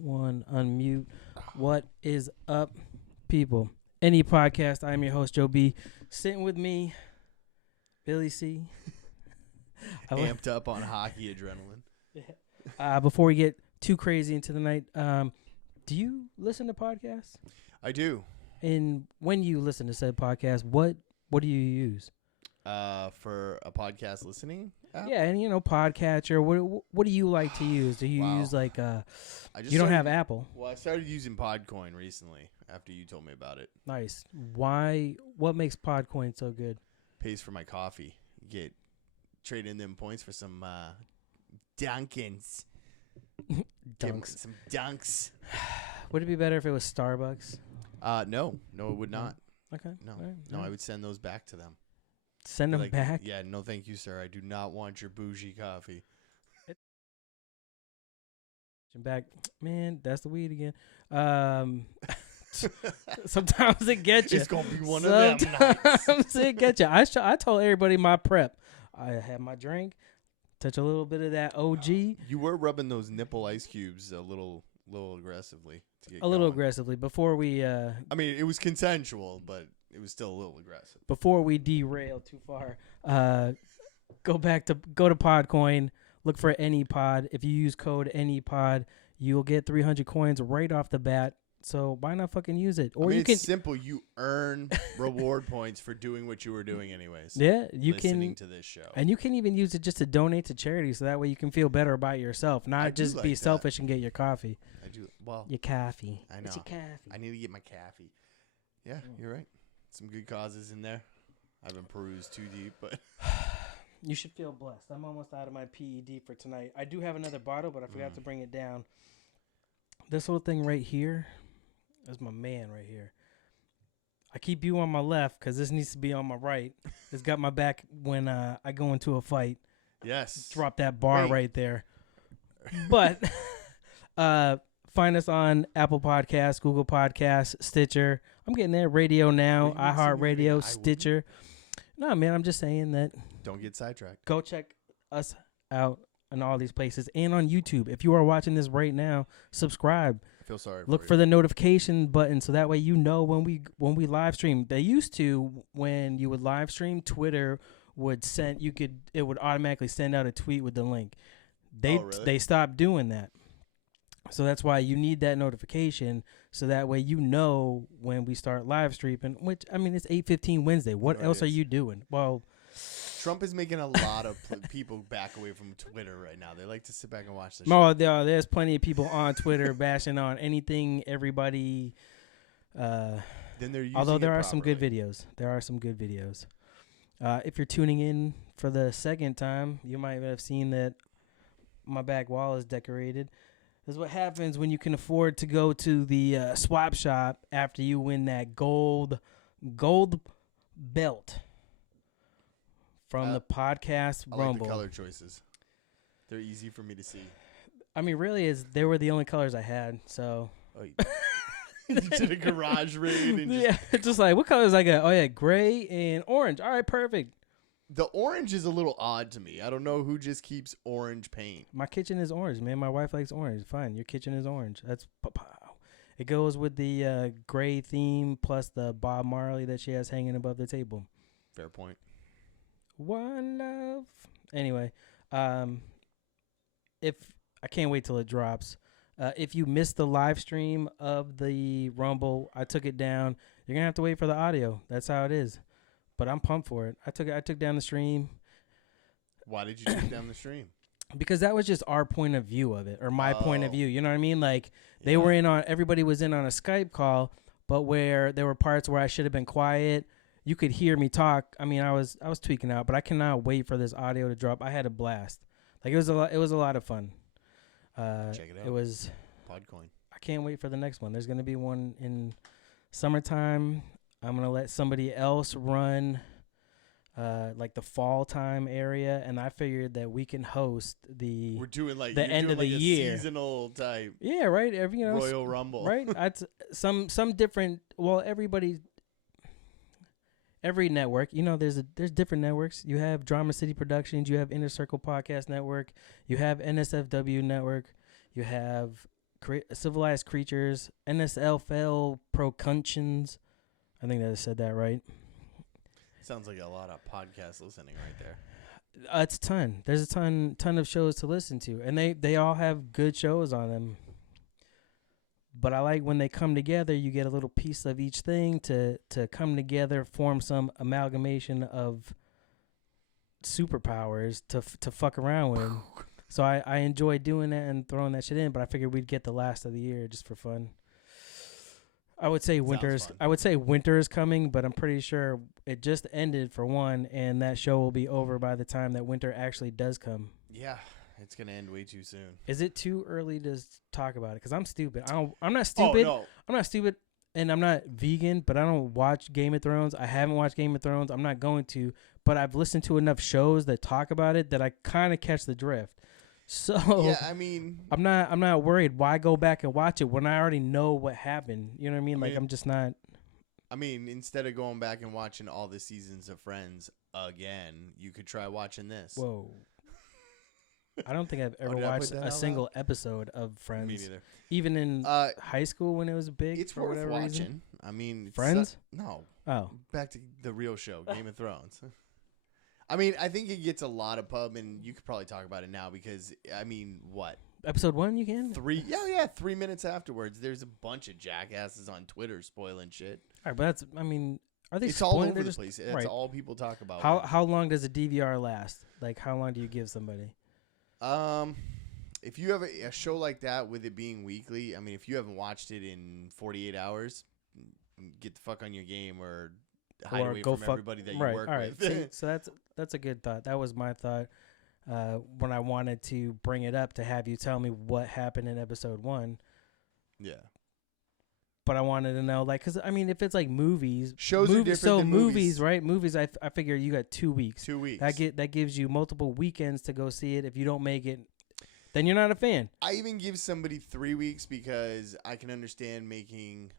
One unmute. What is up, people? Any podcast. I'm your host, Joe B. Sitting with me, Billy C. Amped up on hockey adrenaline. Before we get too crazy into the night, do you listen to podcasts? I do. And when you listen to said podcast, what do you use? For a podcast listening app? Yeah, and podcatcher. What do you like to use? Do you use like you don't have Apple? Well, I started using Podcoin recently after you told me about it. Nice. Why? What makes Podcoin so good? Pays for my coffee. Trade in them points for some Dunkins. Some dunks. Would it be better if it was Starbucks? No, it would not. Okay. No, All right. no, I would send those back to them. Send them back? Yeah, no, thank you, sir. I do not want your bougie coffee. Back, man. That's the weed again. Sometimes it gets you. It's gonna be one of them nights. Sometimes it gets you. I told everybody my prep. I had my drink, touch a little bit of that OG. You were rubbing those nipple ice cubes a little aggressively. A little aggressively before we. I mean, it was consensual, but it was still a little aggressive. Before we derail too far, go to Podcoin. Look for AnyPod. If you use code AnyPod, you'll get 300 coins right off the bat. So why not fucking use it? Or it's simple. You earn reward points for doing what you were doing anyways. Yeah, you listening to this show. And you can even use it just to donate to charity, so that way you can feel better about yourself, not just like be that. selfish and get your coffee. I do. Well, your coffee. I know. It's your coffee. I need to get my coffee. Yeah, you're right. Some good causes in there. I haven't perused too deep, but you should feel blessed. I'm almost out of my PED for tonight. I do have another bottle, but I forgot to bring it down. This little thing right here is my man right here. I keep you on my left because this needs to be on my right. It's got my back when I go into a fight. Yes. Drop that bar right there. But find us on Apple Podcasts, Google Podcasts, Stitcher. I'm getting there. Radio Now, iHeartRadio, Stitcher. No, man, I'm just saying that. Don't get sidetracked. Go check us out on all these places and on YouTube. If you are watching this right now, subscribe. I feel sorry. Look for the notification button so that way you know when we live stream. They used to, when you would live stream, Twitter would it would automatically send out a tweet with the link. They stopped doing that. So that's why you need that notification so that way you know when we start live streaming, which, I mean, it's 8:15 Wednesday. What else are you doing? Well, Trump is making a lot of people back away from Twitter right now. They like to sit back and watch the show. No, there's plenty of people on Twitter bashing on anything, everybody. Then they're using although there are some good videos. If you're tuning in for the second time, you might have seen that my back wall is decorated. This is what happens when you can afford to go to the swap shop after you win that gold belt from the podcast I Rumble. like the color choices. They're easy for me to see. I mean, really, they were the only colors I had, so. Oh, you did a garage raid and just like, what colors I got? Oh, yeah, gray and orange. All right, perfect. The orange is a little odd to me. I don't know who just keeps orange paint. My kitchen is orange, man. My wife likes orange. Fine, your kitchen is orange. That's pow. It goes with the gray theme plus the Bob Marley that she has hanging above the table. Fair point. One love. Anyway, if I can't wait till it drops. If you missed the live stream of the Rumble, I took it down. You're gonna have to wait for the audio. That's how it is. But I'm pumped for it. I took down the stream. Why did you take down the stream? Because that was just our point of view of it, or my point of view. You know what I mean? Like everybody was in on a Skype call, but where there were parts where I should have been quiet, you could hear me talk. I mean, I was tweaking out, but I cannot wait for this audio to drop. I had a blast. Like it was a lot of fun. Check it out. It was Podcoin. I can't wait for the next one. There's gonna be one in summertime. I'm going to let somebody else run like the fall time area, and I figured that we can host We're doing like the end of the year seasonal type. Yeah, right. Royal Rumble. Right? some different, well, every network, there's different networks. You have Drama City Productions, you have Inner Circle Podcast Network, you have NSFW Network, you have civilized creatures, NSFL Procuntions. I think I said that right. Sounds like a lot of podcast listening right there. It's a ton. There's a ton of shows to listen to, and they all have good shows on them. But I like when they come together, you get a little piece of each thing to come together, form some amalgamation of superpowers to fuck around with. So I enjoy doing that and throwing that shit in, but I figured we'd get the last of the year just for fun. I would say winter is coming, but I'm pretty sure it just ended for one, and that show will be over by the time that winter actually does come. Yeah, it's gonna end way too soon. Is it too early to talk about it? Because I'm stupid. I'm not stupid. Oh, no. I'm not stupid, and I'm not vegan, but I don't watch Game of Thrones. I haven't watched Game of Thrones. I'm not going to, but I've listened to enough shows that talk about it that I kind of catch the drift. So yeah, I mean, I'm not worried. Why go back and watch it when I already know what happened? You know what I mean? Like, I'm just not. I mean, instead of going back and watching all the seasons of Friends again, you could try watching this. Whoa. I don't think I've ever watched a single episode of Friends. Me neither. Even in high school when it was big. It's for worth whatever watching. Reason. I mean, Friends? No. Oh. Back to the real show, Game of Thrones. I mean, I think it gets a lot of pub, and you could probably talk about it now because, I mean, what? Episode 1 you can? 3 minutes afterwards, there's a bunch of jackasses on Twitter spoiling shit. All right, but that's, I mean, are they It's spoiling? all over the place. That's right. all people talk about. How long does a DVR last? Like, how long do you give somebody? If you have a show like that with it being weekly, I mean, if you haven't watched it in 48 hours, get the fuck on your game or hide away from everybody that you work with. See, so that's a good thought. That was my thought when I wanted to bring it up, to have you tell me what happened in episode 1. Yeah. But I wanted to know, like, because, I mean, if it's like movies. Shows are different than movies. Right? Movies, I figure you got 2 weeks. 2 weeks. That gives you multiple weekends to go see it. If you don't make it, then you're not a fan. I even give somebody 3 weeks because I can understand making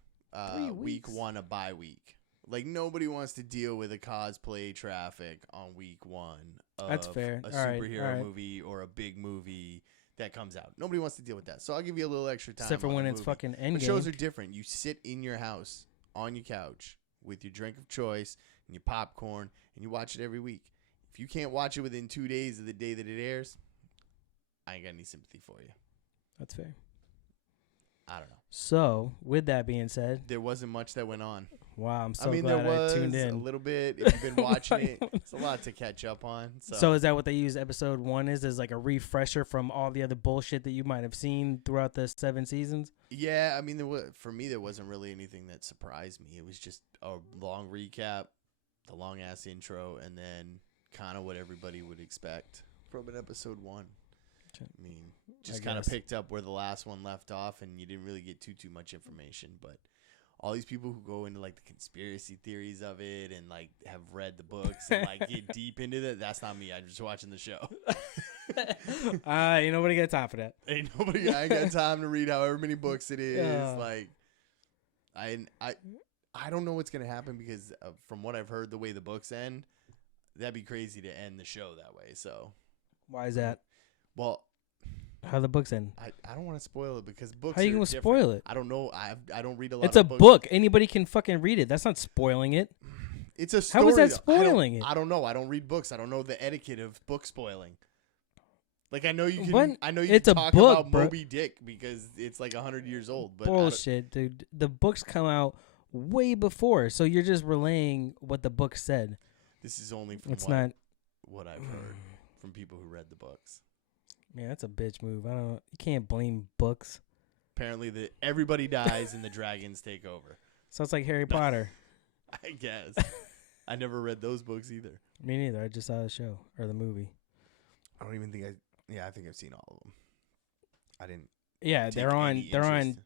week 1 a bye week. Like, nobody wants to deal with a cosplay traffic on week 1 of That's fair. a superhero movie or a big movie that comes out. Nobody wants to deal with that. So I'll give you a little extra time. Except for when it's fucking Endgame. But shows are different. You sit in your house on your couch with your drink of choice and your popcorn, and you watch it every week. If you can't watch it within 2 days of the day that it airs, I ain't got any sympathy for you. That's fair. I don't know. So, with that being said, there wasn't much that went on. Wow, I'm so glad I tuned in. A little bit. If you've been watching it, it's a lot to catch up on. So is that what they use episode 1 is like a refresher from all the other bullshit that you might have seen throughout the 7 seasons? Yeah, I mean, for me, there wasn't really anything that surprised me. It was just a long recap, the long-ass intro, and then kind of what everybody would expect from an episode 1. I mean, just kind of picked up where the last one left off, and you didn't really get too much information. But all these people who go into like the conspiracy theories of it and like have read the books and like get deep into that, that's not me. I'm just watching the show. Ain't nobody got time for that. I ain't got time to read however many books it is. Like, I don't know what's gonna happen because from what I've heard, the way the books end, that'd be crazy to end the show that way. So why is that? Well, how the books end? I don't want to spoil it because books. How are you gonna spoil it? I don't know. I don't read a lot. It's a books. book. Anybody can fucking read it. That's not spoiling it. It's a story. How is that spoiling it? I don't know. I don't read books. I don't know the etiquette of book spoiling. Like I know you can. What? I know you it's can a talk book, about bro. Moby Dick because it's like 100 years old. But bullshit, dude. The books come out way before, so you're just relaying what the book said. This is only from what I've heard from people who read the books. Man, that's a bitch move. I don't know. You can't blame books. Apparently, everybody dies and the dragons take over. Sounds like Harry Potter. I guess. I never read those books either. Me neither. I just saw the show or the movie. I don't even think I think I've seen all of them. I didn't. Yeah, they're on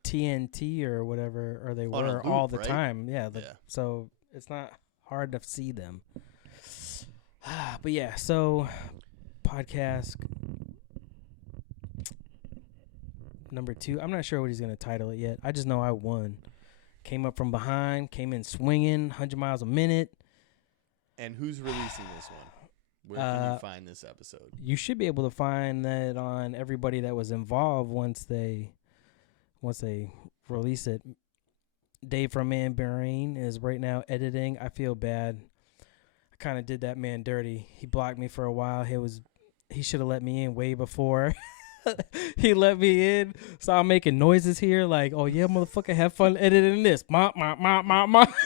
TNT or whatever, or they were loop, all the right? time. Yeah, so it's not hard to see them. But yeah, so podcast number 2. I'm not sure what he's going to title it yet. I just know I won. Came up from behind, came in swinging, 100 miles a minute. And who's releasing this one? Where can you find this episode? You should be able to find that on everybody that was involved once they once they release it. Dave from Man Brain is right now editing. I feel bad. I kind of did that man dirty. He blocked me for a while. He should have let me in way before. He let me in. So I'm making noises here like, oh yeah, motherfucker, have fun editing this. Ma.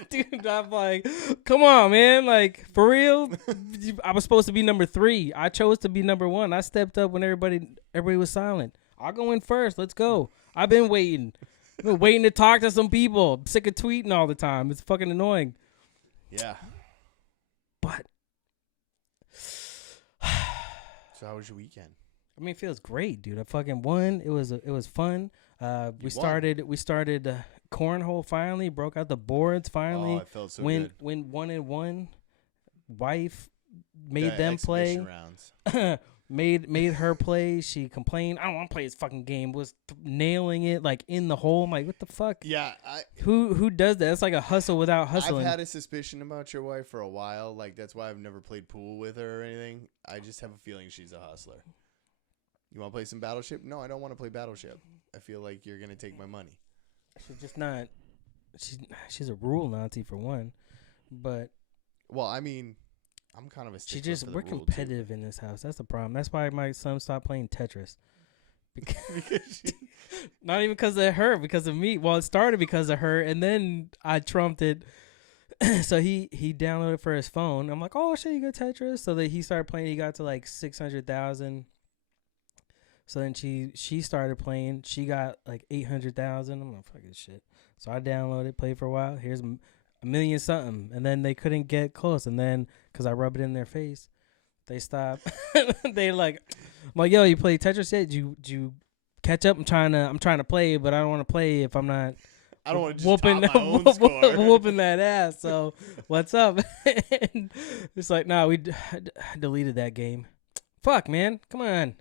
Dude, I'm like, come on, man. Like, for real? I was supposed to be number 3. I chose to be number 1. I stepped up when everybody was silent. I'll go in first. Let's go. I've been waiting. To talk to some people. I'm sick of tweeting all the time. It's fucking annoying. Yeah. But so how was your weekend? I mean, it feels great, dude. I fucking won. It was fun. We started cornhole finally. Broke out the boards finally. Oh, it felt so good. Win 1-1. Wife made The them play. rounds. made her play. She complained, I don't want to play this fucking game. Was nailing it like in the hole. I'm like, what the fuck? Yeah. Who does that? It's like a hustle without hustling. I've had a suspicion about your wife for a while. Like, that's why I've never played pool with her or anything. I just have a feeling she's a hustler. You want to play some Battleship? No, I don't want to play Battleship. I feel like you're going to take my money. She's just not. She's a rule Nazi for one, but well, I mean, I'm kind of a stickler for the we're rule, competitive in this house. That's the problem. That's why my son stopped playing Tetris. Not even because of her, because of me. Well, it started because of her, and then I trumped it. So he downloaded it for his phone. I'm like, oh shit, you got Tetris. So that he started playing. He got to like 600,000. So then she started playing. She got like 800,000. I'm like, fucking shit. So I downloaded, played for a while. Here's a million something. And then they couldn't get close. And then, because I rubbed it in their face, they stopped. They like, I'm like, yo, you play Tetris yet? Did you catch up? I'm trying to play, but I don't want to play if I'm not. I don't want to just top my own score. Whooping that ass. So what's up? And it's like, nah, we deleted that game. Fuck, man. Come on.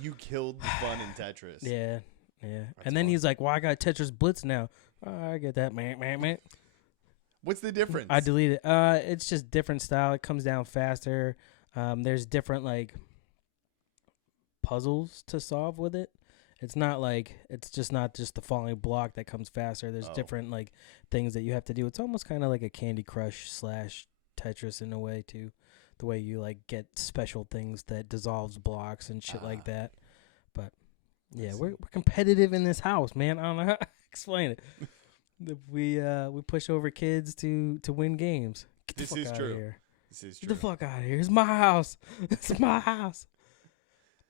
You killed the fun in Tetris. Yeah. That's And then fun. he's like, well, I got Tetris Blitz now. Oh, I get that, man. What's the difference? I deleted it. It's just different style. It comes down faster. There's different, like, puzzles to solve with it. It's not like, it's just not just the falling block that comes faster. There's different, like, things that you have to do. It's almost kind of like a Candy Crush / Tetris in a way, too. The way you, like, get special things that dissolves blocks and shit like that. But, yeah, we're competitive in this house, man. I don't know how to explain it. We push over kids to win games. Get the This fuck is out true. of here. This is Get true. the fuck out of here. It's my house. It's my house.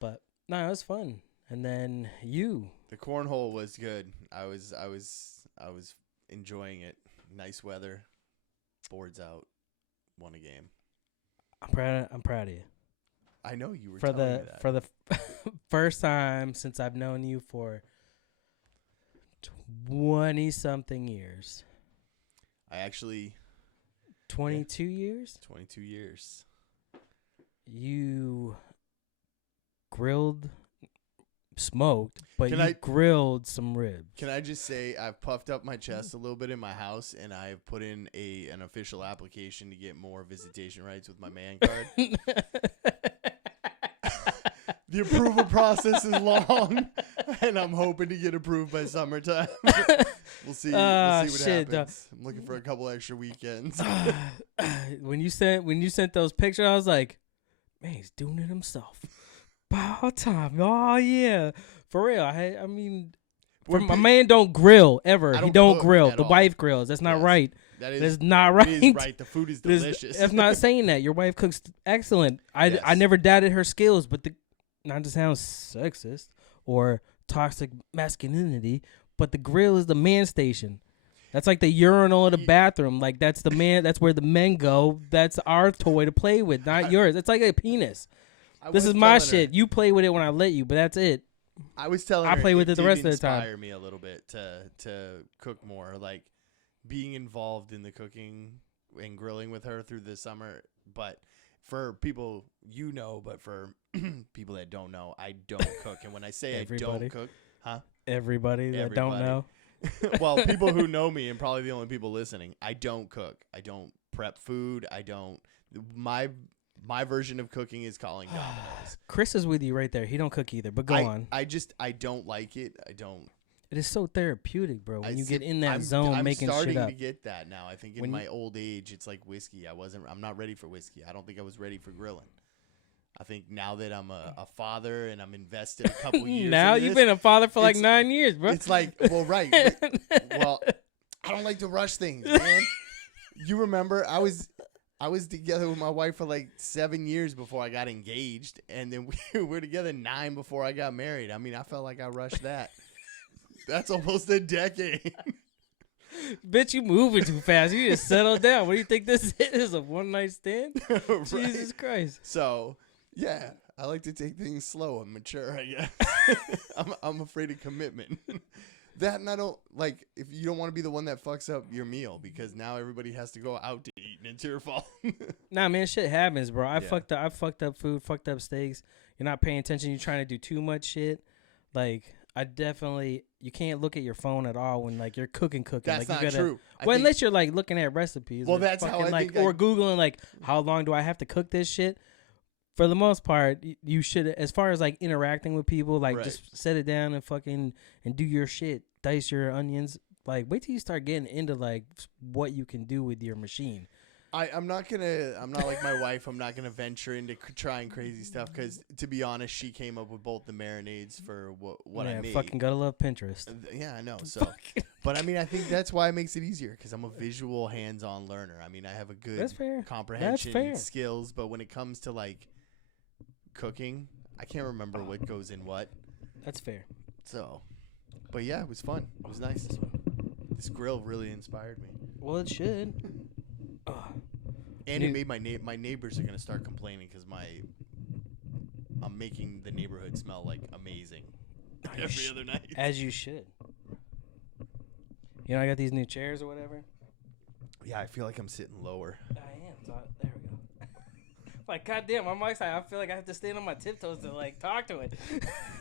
But, no, it was fun. And then The cornhole was good. I was enjoying it. Nice weather. Boards out. Won a game. I'm proud of you. I know you were For telling me that. for the first time since I've known you for 20-something years. I actually 22 years? 22 years. You smoked, but Can you I- grilled some ribs. Can I just say I've puffed up my chest a little bit in my house, and I've put in an official application to get more visitation rights with my man card. The approval process is long, and I'm hoping to get approved by summertime. We'll see. We'll see what shit, happens. I'm looking for a couple extra weekends. When you sent those pictures, I was like, man, he's doing it himself. About time. Oh yeah, for real. I mean, my man don't grill ever. I He don't don't cook grill. at The all. wife grills. That's not Yes. right. That's not right. It is right. The food is delicious. I'm not saying that. Your wife cooks excellent. I Yes. never doubted her skills, but not to sound sexist or toxic masculinity, but the grill is the man station. That's like the urinal in the bathroom. Like that's the man. That's where the men go. That's our toy to play with, not yours. It's like a penis. This is my shit. You play with it when I let you, but that's it. I was telling I her play with it the did rest of the time. Inspire me a little bit to cook more, like being involved in the cooking and grilling with her through the summer. But for people but for people that don't know, I don't cook. And when I say Everybody. I don't cook, Everybody that don't know. well, people who know me and probably the only people listening, I don't cook. I don't prep food. I don't. My version of cooking is calling Domino's. Chris is with you right there. He don't cook either, but go on. I don't like it. I don't. It is so therapeutic, bro. When you get in that I'm zone, making shit starting up. to get that now. I think in When my old age, it's like whiskey. I'm not ready for whiskey. I don't think I was ready for grilling. I think now that I'm a father and I'm invested a couple years. Now into you've this, been a father for like 9 years, bro. It's like, well, right. Well, I don't like to rush things, man. You remember I was together with my wife for like 7 years before I got engaged, and then we were together 9 before I got married. I mean, I felt like I rushed that. That's almost a decade. Bitch, you moving too fast. You just settle down. What do you think this is? A one night stand? Right? Jesus Christ. So, yeah, I like to take things slow and mature, I guess. I'm afraid of commitment. That, and I don't, like, if you don't want to be the one that fucks up your meal, because now everybody has to go out to eat, and it's your fault. Nah, man, shit happens, bro. I Yeah. fucked up food, fucked up steaks. You're not paying attention. You're trying to do too much shit. Like, you can't look at your phone at all when, like, you're cooking. That's like, not true. Well, unless you're, like, looking at recipes. Well, or that's how fucking, I like, think or Googling, like, how long do I have to cook this shit? For the most part, you should, as far as, like, interacting with people, like, Right. just set it down and fucking, and do your shit. Dice your onions. Like, wait till you start getting into, like, what you can do with your machine. I'm not like my wife. I'm not gonna venture into trying crazy stuff, because, to be honest, she came up with both the marinades for what I made. Fucking gotta love Pinterest. Yeah, I know. So, but I mean, I think that's why it makes it easier, because I'm a visual, hands-on learner. I mean, I have a good That's fair. comprehension That's fair. skills, but when it comes to like cooking, I can't remember what goes in what. That's fair. So, but yeah, it was fun. It was nice. This grill really inspired me. Well, it should. And it made my neighbors are gonna start complaining, because I'm making the neighborhood smell like amazing every other night. As you should. You know, I got these new chairs or whatever. Yeah, I feel like I'm sitting lower. I am. So there we go. Like, goddamn, my mic's high. I feel like I have to stand on my tiptoes to, like, talk to it.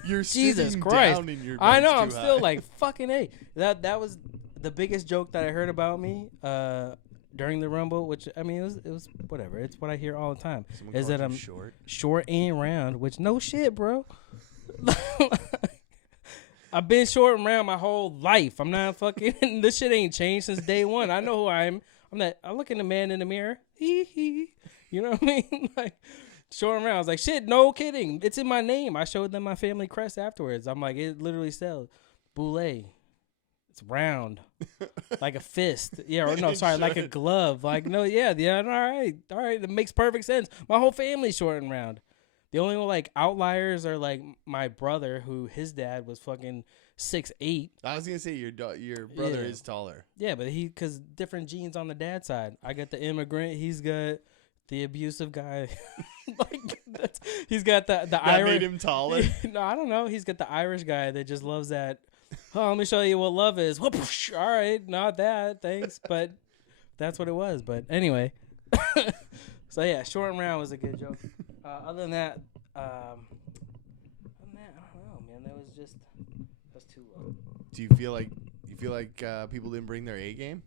You're Jesus sitting Christ. down in your I know. bench I'm too still high. like, fucking A. That was the biggest joke that I heard about me during the Rumble, which, I mean, it was whatever. It's what I hear all the time. Someone Is called that you I'm short. short and round, which no shit, bro. I've been short and round my whole life. I'm not fucking. This shit ain't changed since day one. I know who I am. I look in the man in the mirror. Hee hee. You know what I mean? Like, short and round. I was like, shit, no kidding. It's in my name. I showed them my family crest afterwards. I'm like, it literally says Boulay. It's round, like a fist. Yeah, or no, sorry, like a glove. Like, no, yeah. All right. It makes perfect sense. My whole family's short and round. The only like outliers are like my brother, who his dad was fucking 6'8". I was gonna say your brother is taller. Yeah, but because different genes on the dad side. I got the immigrant. He's got the abusive guy. Like he's got the That Irish. made him taller. No, I don't know. He's got the Irish guy that just loves that. Oh, let me show you what love is. All right, not that, thanks, but that's what it was. But anyway, so yeah, short and round was a good joke. Other than that, I don't know, man. That's too low. Do you feel like people didn't bring their A game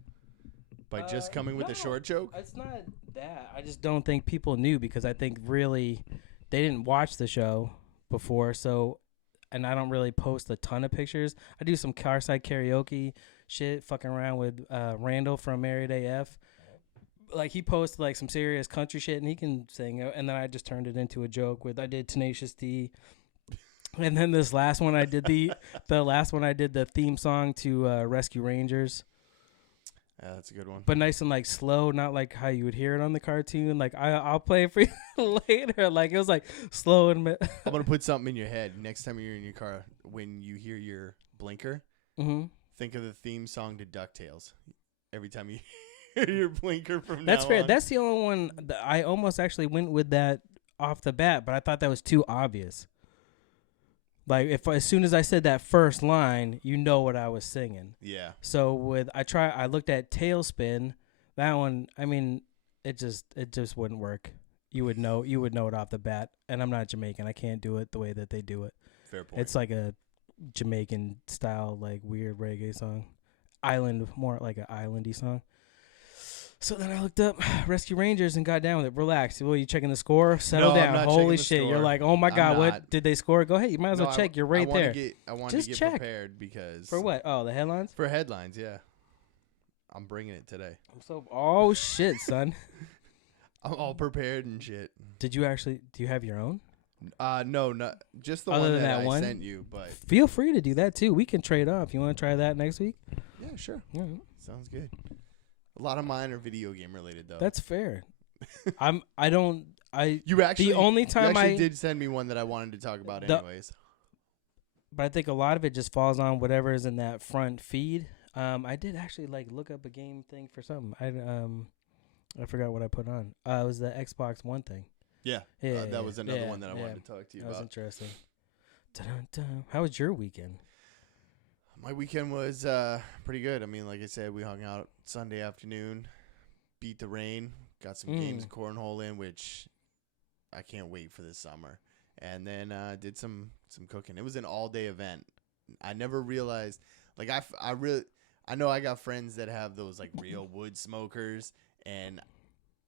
by just coming with a No, short joke? It's not that. I just don't think people knew, because I think really they didn't watch the show before. So, and I don't really post a ton of pictures. I do some carside karaoke shit, fucking around with Randall from Married AF. Like, he posted like some serious country shit, and he can sing. And then I just turned it into a joke with I did Tenacious D. And then this last one I did the last one I did the theme song to Rescue Rangers. Yeah, that's a good one. But nice and like slow, not like how you would hear it on the cartoon. Like I'll play it for you later. Like it was like slow and. I'm gonna put something in your head next time you're in your car. When you hear your blinker, think of the theme song to DuckTales. Every time you hear your blinker from That's now fair. on. That's the only one that I almost actually went with that off the bat, but I thought that was too obvious. Like if as soon as I said that first line, you know what I was singing. Yeah. So I looked at Tailspin. That one, I mean, it just wouldn't work. You would know it off the bat. And I'm not Jamaican. I can't do it the way that they do it. Fair point. It's like a Jamaican style, like weird reggae song. More like an islandy song. So then I looked up Rescue Rangers and got down with it. Relax. Well, you checking the score? Settle No, I'm down. not Holy checking the shit. You're score. like, oh my I'm God, what not. did they score? Go ahead. You might as well No, check. You're right there. I wanted Just to get check. prepared because For what? Oh, the headlines? For headlines, yeah. I'm bringing it today. So, oh shit, son. I'm all prepared and shit. Do you have your own? No, not just the Other one than that that I one? sent you, but Feel free to do that too. We can trade off. You want to try that next week? yeah, sure. Yeah, Sounds good. A lot of mine are video game related though. that's fair. You actually the only time I did send me one that I wanted to talk about The- anyways. but I think a lot of it just falls on whatever is in that front feed. I did actually like look up a game thing for something. I forgot what I put on. It was the Xbox One thing. Yeah. Yeah, That was another yeah, one that I yeah. wanted to talk to you That was about. interesting. Dun-dun-dun. How was your weekend? My weekend was pretty good. I mean, like I said, we hung out Sunday afternoon, beat the rain, got some games of cornhole in, which I can't wait for this summer. And then did some cooking. It was an all-day event. I never realized, like I know I got friends that have those like real wood smokers and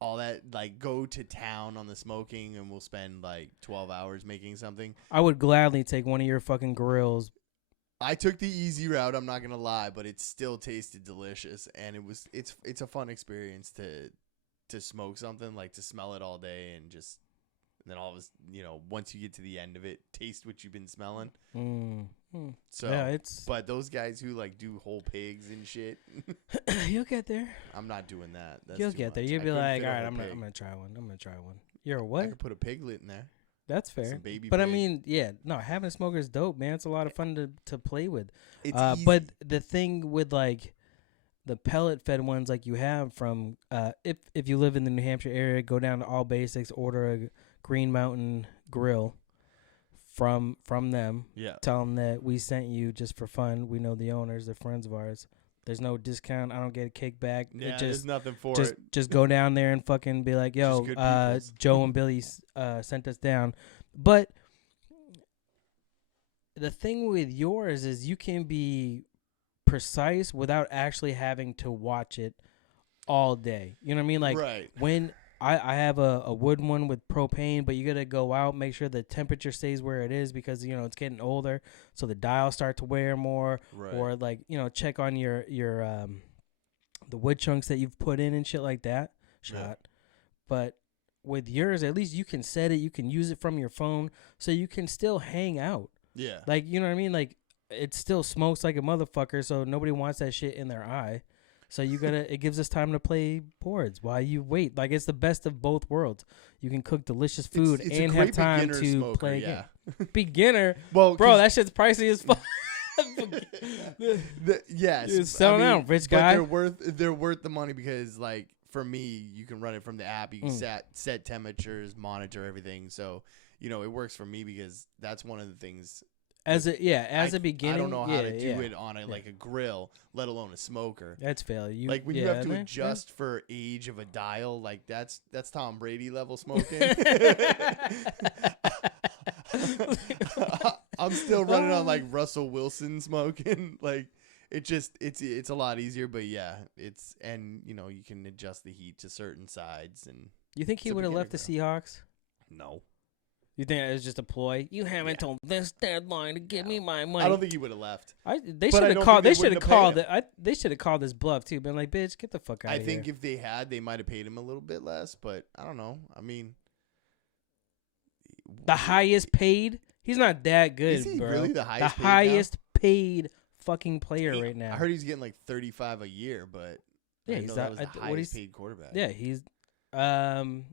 all that, like go to town on the smoking and we'll spend like 12 hours making something. I would gladly take one of your fucking grills. I took the easy route, I'm not gonna lie, but it still tasted delicious, and it's a fun experience to smoke something, like to smell it all day and then all of us, once you get to the end of it, taste what you've been smelling. So Yeah, but those guys who like do whole pigs and shit, you'll get there. I'm not doing that. That's You'll too get there. much. You'll I be couldn't like, fit all a right, whole I'm pig. gonna try one. I'm gonna try one. You're a I what? could put a piglet in there. That's fair. Some baby But I pig. mean, yeah, no, having a smoker is dope, man. It's a lot of fun to play with. It's easy. But the thing with like the pellet fed ones, like you have from if you live in the New Hampshire area, go down to All Basics, order a Green Mountain grill from them. Yeah. Tell them that we sent you just for fun. We know the owners; they're friends of ours. There's no discount. I don't get a kickback. Yeah, It there's just nothing for just it. just go down there and fucking be like, yo, Just good peoples. Joe and Billy sent us down. But the thing with yours is you can be precise without actually having to watch it all day. You know what I mean? Like right. when I have a wood one with propane, but you got to go out, make sure the temperature stays where it is because, it's getting older. So the dials start to wear more. Right. Or like, check on your the wood chunks that you've put in and shit like that. Yeah. But with yours, at least you can set it. You can use it from your phone, so you can still hang out. Yeah. Like, you know what I mean? Like, it still smokes like a motherfucker, so nobody wants that shit in their eye. So it gives us time to play boards while you wait. Like, it's the best of both worlds. You can cook delicious food It's and a have great time beginner to smoker, play a yeah. game. Beginner? Well, Bro, that shit's pricey as fuck. yes, You're selling out, rich guy. But they're worth the money because, like, for me, you can run it from the app. You can set temperatures, monitor everything. So, it works for me because that's one of the things. As a beginning, I don't know how to do yeah. it on like a grill, let alone a smoker. That's fair. Like when you have to adjust for age of a dial, like that's Tom Brady level smoking. I'm still running on like Russell Wilson smoking. Like it's a lot easier, but yeah, you can adjust the heat to certain sides and. You think he would have left the Seahawks? No. You think it was just a ploy? You haven't told this deadline to give me my money. I don't think he would have left. They But should I have don't called. think They they should have wouldn't have called paid it. They should have called this bluff too. Been like, bitch, get the fuck out I of here. think if they had, they might have paid him a little bit less, but I don't know. I mean, the highest paid. He's not that good, is he bro. really the highest paid now? highest paid fucking player right now. I heard he's getting like $35 a year, but Yeah, I he's didn't know not- that was the what he's- highest paid quarterback. Yeah, he's. I think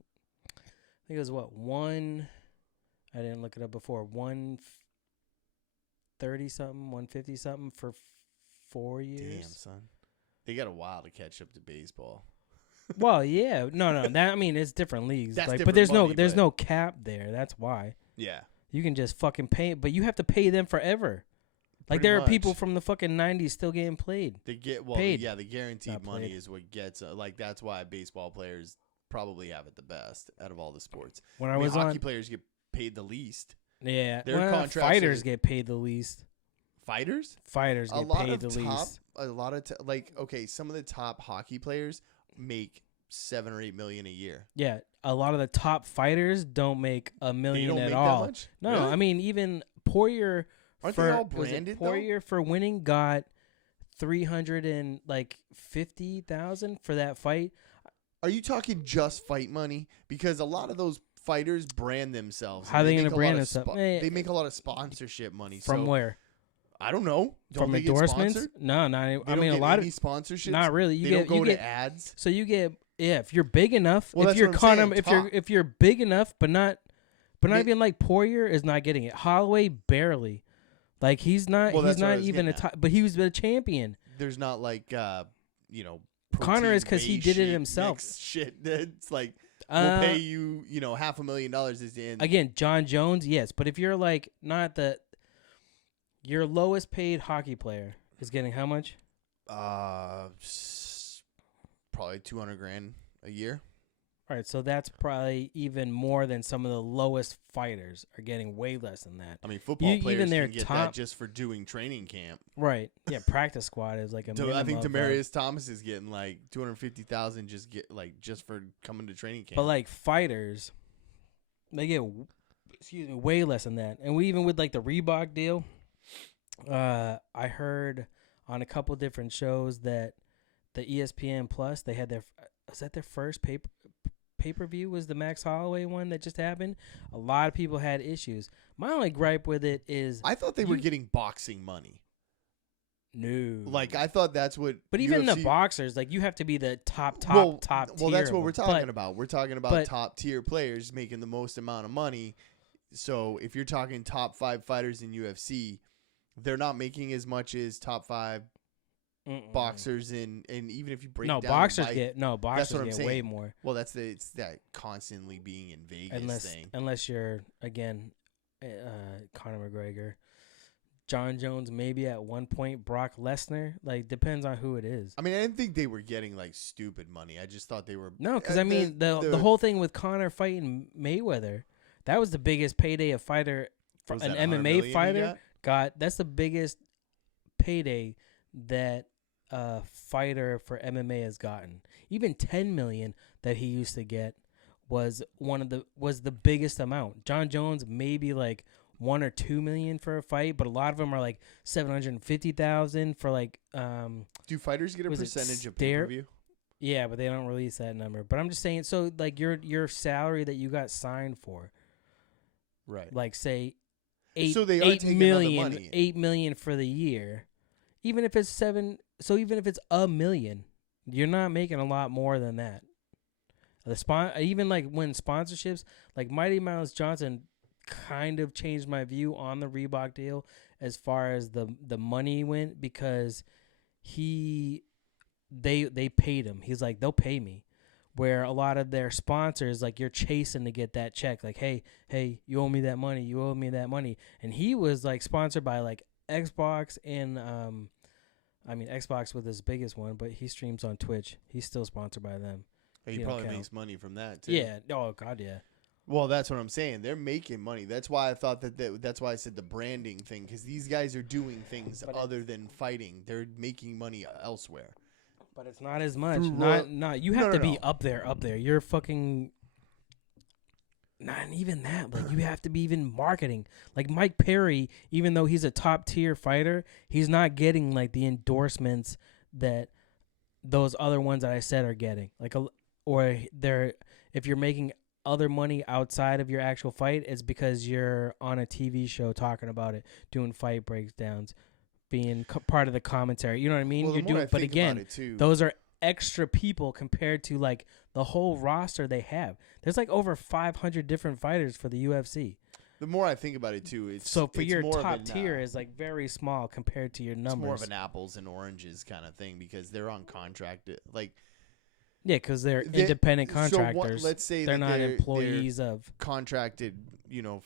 it was what one. I didn't look it up before. 130 something, 150 something for 4 years. Damn, son. They got a while to catch up to baseball. Well, yeah, no. That it's different leagues. That's but different there's money, there's but- no cap there. That's why Yeah. you can just fucking pay, but you have to pay them forever. Like Pretty there are much. people from the fucking 90s still getting played. They get Paid. yeah, the guaranteed Not money played. is what gets like that's why baseball players probably have it the best out of all the sports. When I I mean, was hockey on, players get paid the least. yeah, their well, contracts fighters are- get paid the least. Fighters? Fighters A get lot paid of the top least. like okay, some of the top hockey players make $7 or $8 million a year. Yeah, a lot of the top fighters don't make $1 million They don't at make all. that much? No, Really? I mean even Poirier. Aren't for, they all was it branded, though? Poirier for winning got $350,000 for that fight. Are you talking just fight money? Because a lot of those fighters brand themselves. How are they going to brand themselves? themselves? They make a lot of sponsorship money. From so where? I don't know. Don't From they get endorsements? sponsored? No, not. They I don't mean, get a lot any of sponsorships. not really. You They get don't go you get to ads. so you get if you're big enough. Well, if that's you're what I'm Conor, saying, if you're big enough, but not They- even like Poirier is not getting it. Holloway barely. Like he's not. Well, he's that's what I not was even a getting at. top. But he was a champion. There's not like Conor is protein 'cause he whey did it shake himself. mix shit. That's like we'll pay you $500,000 at the end. Again, John Jones, yes, but if you're like not your lowest paid hockey player is getting how much? Probably $200,000 a year. All right, so that's probably even more than some of the lowest fighters are getting. Way less than that. I mean, football even players their can get top- that just for doing training camp. Right? Yeah, practice squad is like a. So I think minimum of, Demaryius Thomas is getting like $250,000 just for coming to training camp. But like fighters, they get way less than that. And we even with like the Reebok deal, I heard on a couple different shows that the ESPN Plus they had was that their first pay-per-view was the Max Holloway one that just happened. A lot of people had issues. My only gripe with it is I thought they were getting boxing money. no. Like I thought that's what. But even the UFC boxers, like you have to be the top Well, tier. that's what we're talking But- about. We're talking about but- top tier players making the most amount of money. So if you're talking top 5 fighters in UFC, they're not making as much as top 5 boxers and even if you break down boxers by- get what I'm way saying. more. Well, it's that constantly being in Vegas thing. Unless you're again, Conor McGregor, John Jones, maybe at one point Brock Lesnar. Like depends on who it is. I mean, I didn't think they were getting like stupid money. I just thought they were No, because I mean the whole thing with Conor fighting Mayweather, that was the biggest payday a fighter, Was an that 100 MMA million he fighter got. That's the biggest payday that a fighter for MMA has gotten. Even 10 million that he used to get was the biggest amount. John Jones maybe like 1 or 2 million for a fight, but a lot of them are like 750,000 for like Do fighters get a was it percentage of Stare- pay-per-view? yeah, but they don't release that number. But I'm just saying, so like your salary that you got signed for, Right. like say 8, So they are 8 taking million, other money. 8 million for the year. Even if it's 7, so even if it's $1 million, you're not making a lot more than that. Even like when sponsorships, like Mighty Mouse Johnson kind of changed my view on the Reebok deal as far as the money went, because they paid him. He's like, they'll pay me. Where a lot of their sponsors, like you're chasing to get that check. Like, hey, you owe me that money. You owe me that money. And he was like sponsored by like Xbox and Xbox was his biggest one, but he streams on Twitch. He's still sponsored by them. He You don't probably count. makes money from that too. Yeah. Oh God, yeah. Well, that's what I'm saying. They're making money. That's why I thought that's why I said the branding thing, because these guys are doing things But other than fighting. They're making money elsewhere. But it's not as much. Through Not. You have No, to no, be no. up there. You're fucking. Not even that. Like you have to be even marketing. Like Mike Perry, even though he's a top tier fighter, he's not getting like the endorsements that those other ones that I said are getting. Like or they're if you're making other money outside of your actual fight, it's because you're on a TV show talking about it, doing fight breakdowns, being part of the commentary. You know what I mean? Well, You're doing, but again, about it too, those are extra people compared to like the whole roster they have. There's like over 500 different fighters for the UFC. the more I think about it too, it's So for it's your more of top an, tier is like very small compared to your it's numbers. more of an apples and oranges kind of thing because they're on contract. Like Yeah, because they're They- independent so what- contractors. let's say they're that not they're employees of. contracted,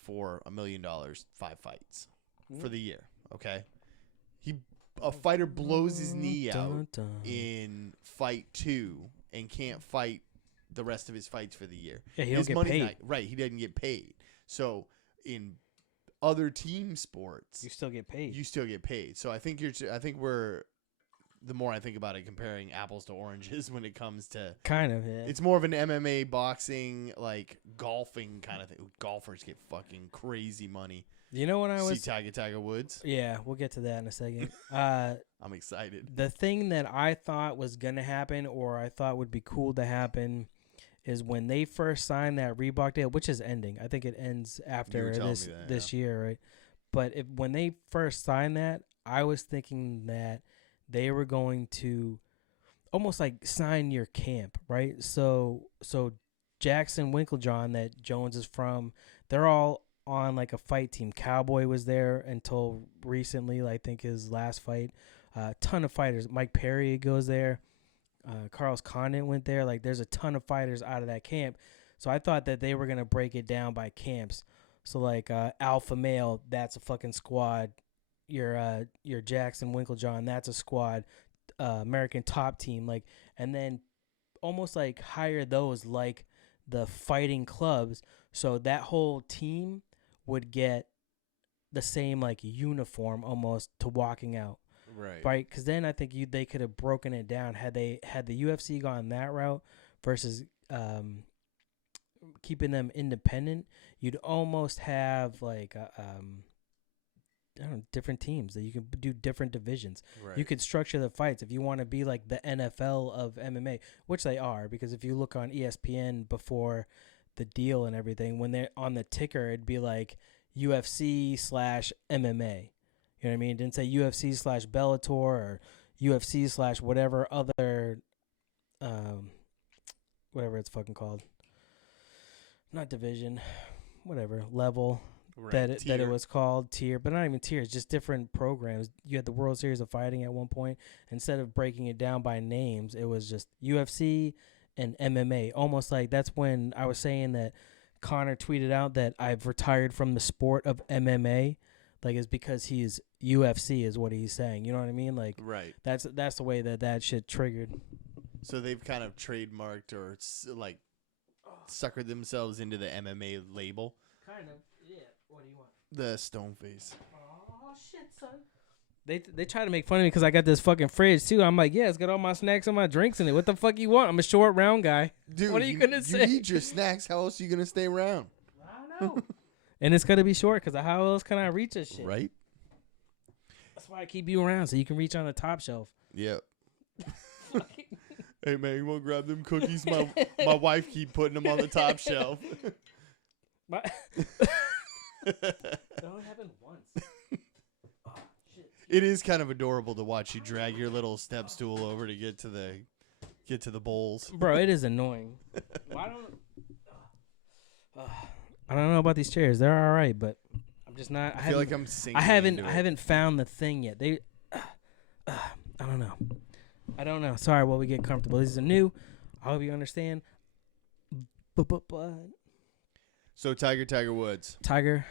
for $1 million, 5 fights for the year. Okay, a fighter blows his knee out Dun, dun. in fight 2 and can't fight the rest of his fights for the year. Yeah, he don't His get money's paid. not- right, he doesn't get paid. So in other team sports, You still get paid. you still get paid. So I think we're the more I think about it, comparing apples to oranges when it comes to Kind of, yeah. it's more of an MMA, boxing, like golfing kind of thing. Golfers get fucking crazy money. You know when I was See Tiger Woods. Yeah, we'll get to that in a second. I'm excited. The thing that I thought was gonna happen, or I thought would be cool to happen, is when they first signed that Reebok deal, which is ending. I think it ends after this year, right? But when they first signed that, I was thinking that they were going to almost like sign your camp, right? So Jackson Winklejohn, that Jones is from, they're all on like a fight team. Cowboy was there until recently, I think his last fight. Ton of fighters. Mike Perry goes there. Carlos Condit went there. Like, there's a ton of fighters out of that camp. So I thought that they were going to break it down by camps. So, like, Alpha Male, that's a fucking squad. Your Jackson Winklejohn, that's a squad. American Top Team. Like, and then almost, like, hire those like the fighting clubs. So that whole team would get the same, like, uniform almost to walking out. Right, because then I think they could have broken it down had the UFC gone that route versus keeping them independent. You'd almost have like I don't know, different teams that you can do different divisions. Right. You could structure the fights if you want to be like the NFL of MMA, which they are, because if you look on ESPN before the deal and everything, when they're on the ticker, it'd be like UFC/MMA. You know what I mean? It didn't say UFC/Bellator or UFC/whatever other, whatever it's fucking called. Not division, whatever level that it was called, tier, but not even tiers, just different programs. You had the World Series of Fighting at one point. Instead of breaking it down by names, it was just UFC and MMA. Almost like that's when I was saying that Conor tweeted out that I've retired from the sport of MMA. Like, it's because he's UFC is what he's saying. You know what I mean? Like, right. That's the way that shit triggered. So they've kind of trademarked or like suckered themselves into the MMA label. Kind of, yeah. What do you want? The stone face. Oh shit, son. They try to make fun of me because I got this fucking fridge too. I'm like, yeah, it's got all my snacks and my drinks in it. What the fuck you want? I'm a short, round guy. Dude, what are you gonna say? You need your snacks. How else are you gonna stay around? I don't know. And it's got to be short because how else can I reach this shit? Right. That's why I keep you around so you can reach on the top shelf. Yep. Hey, man, you want to grab them cookies? My wife keep putting them on the top shelf. It only happened once. Oh, shit. It is kind of adorable to watch you drag your little step stool over to get to the bowls. Bro, it is annoying. Why don't... I don't know about these chairs. They're all right, but I'm just not. I feel like I'm sinking. I haven't found the thing yet. I don't know. I don't know. Sorry, while we get comfortable. This is new. I hope you understand. But. So Tiger Woods. Tiger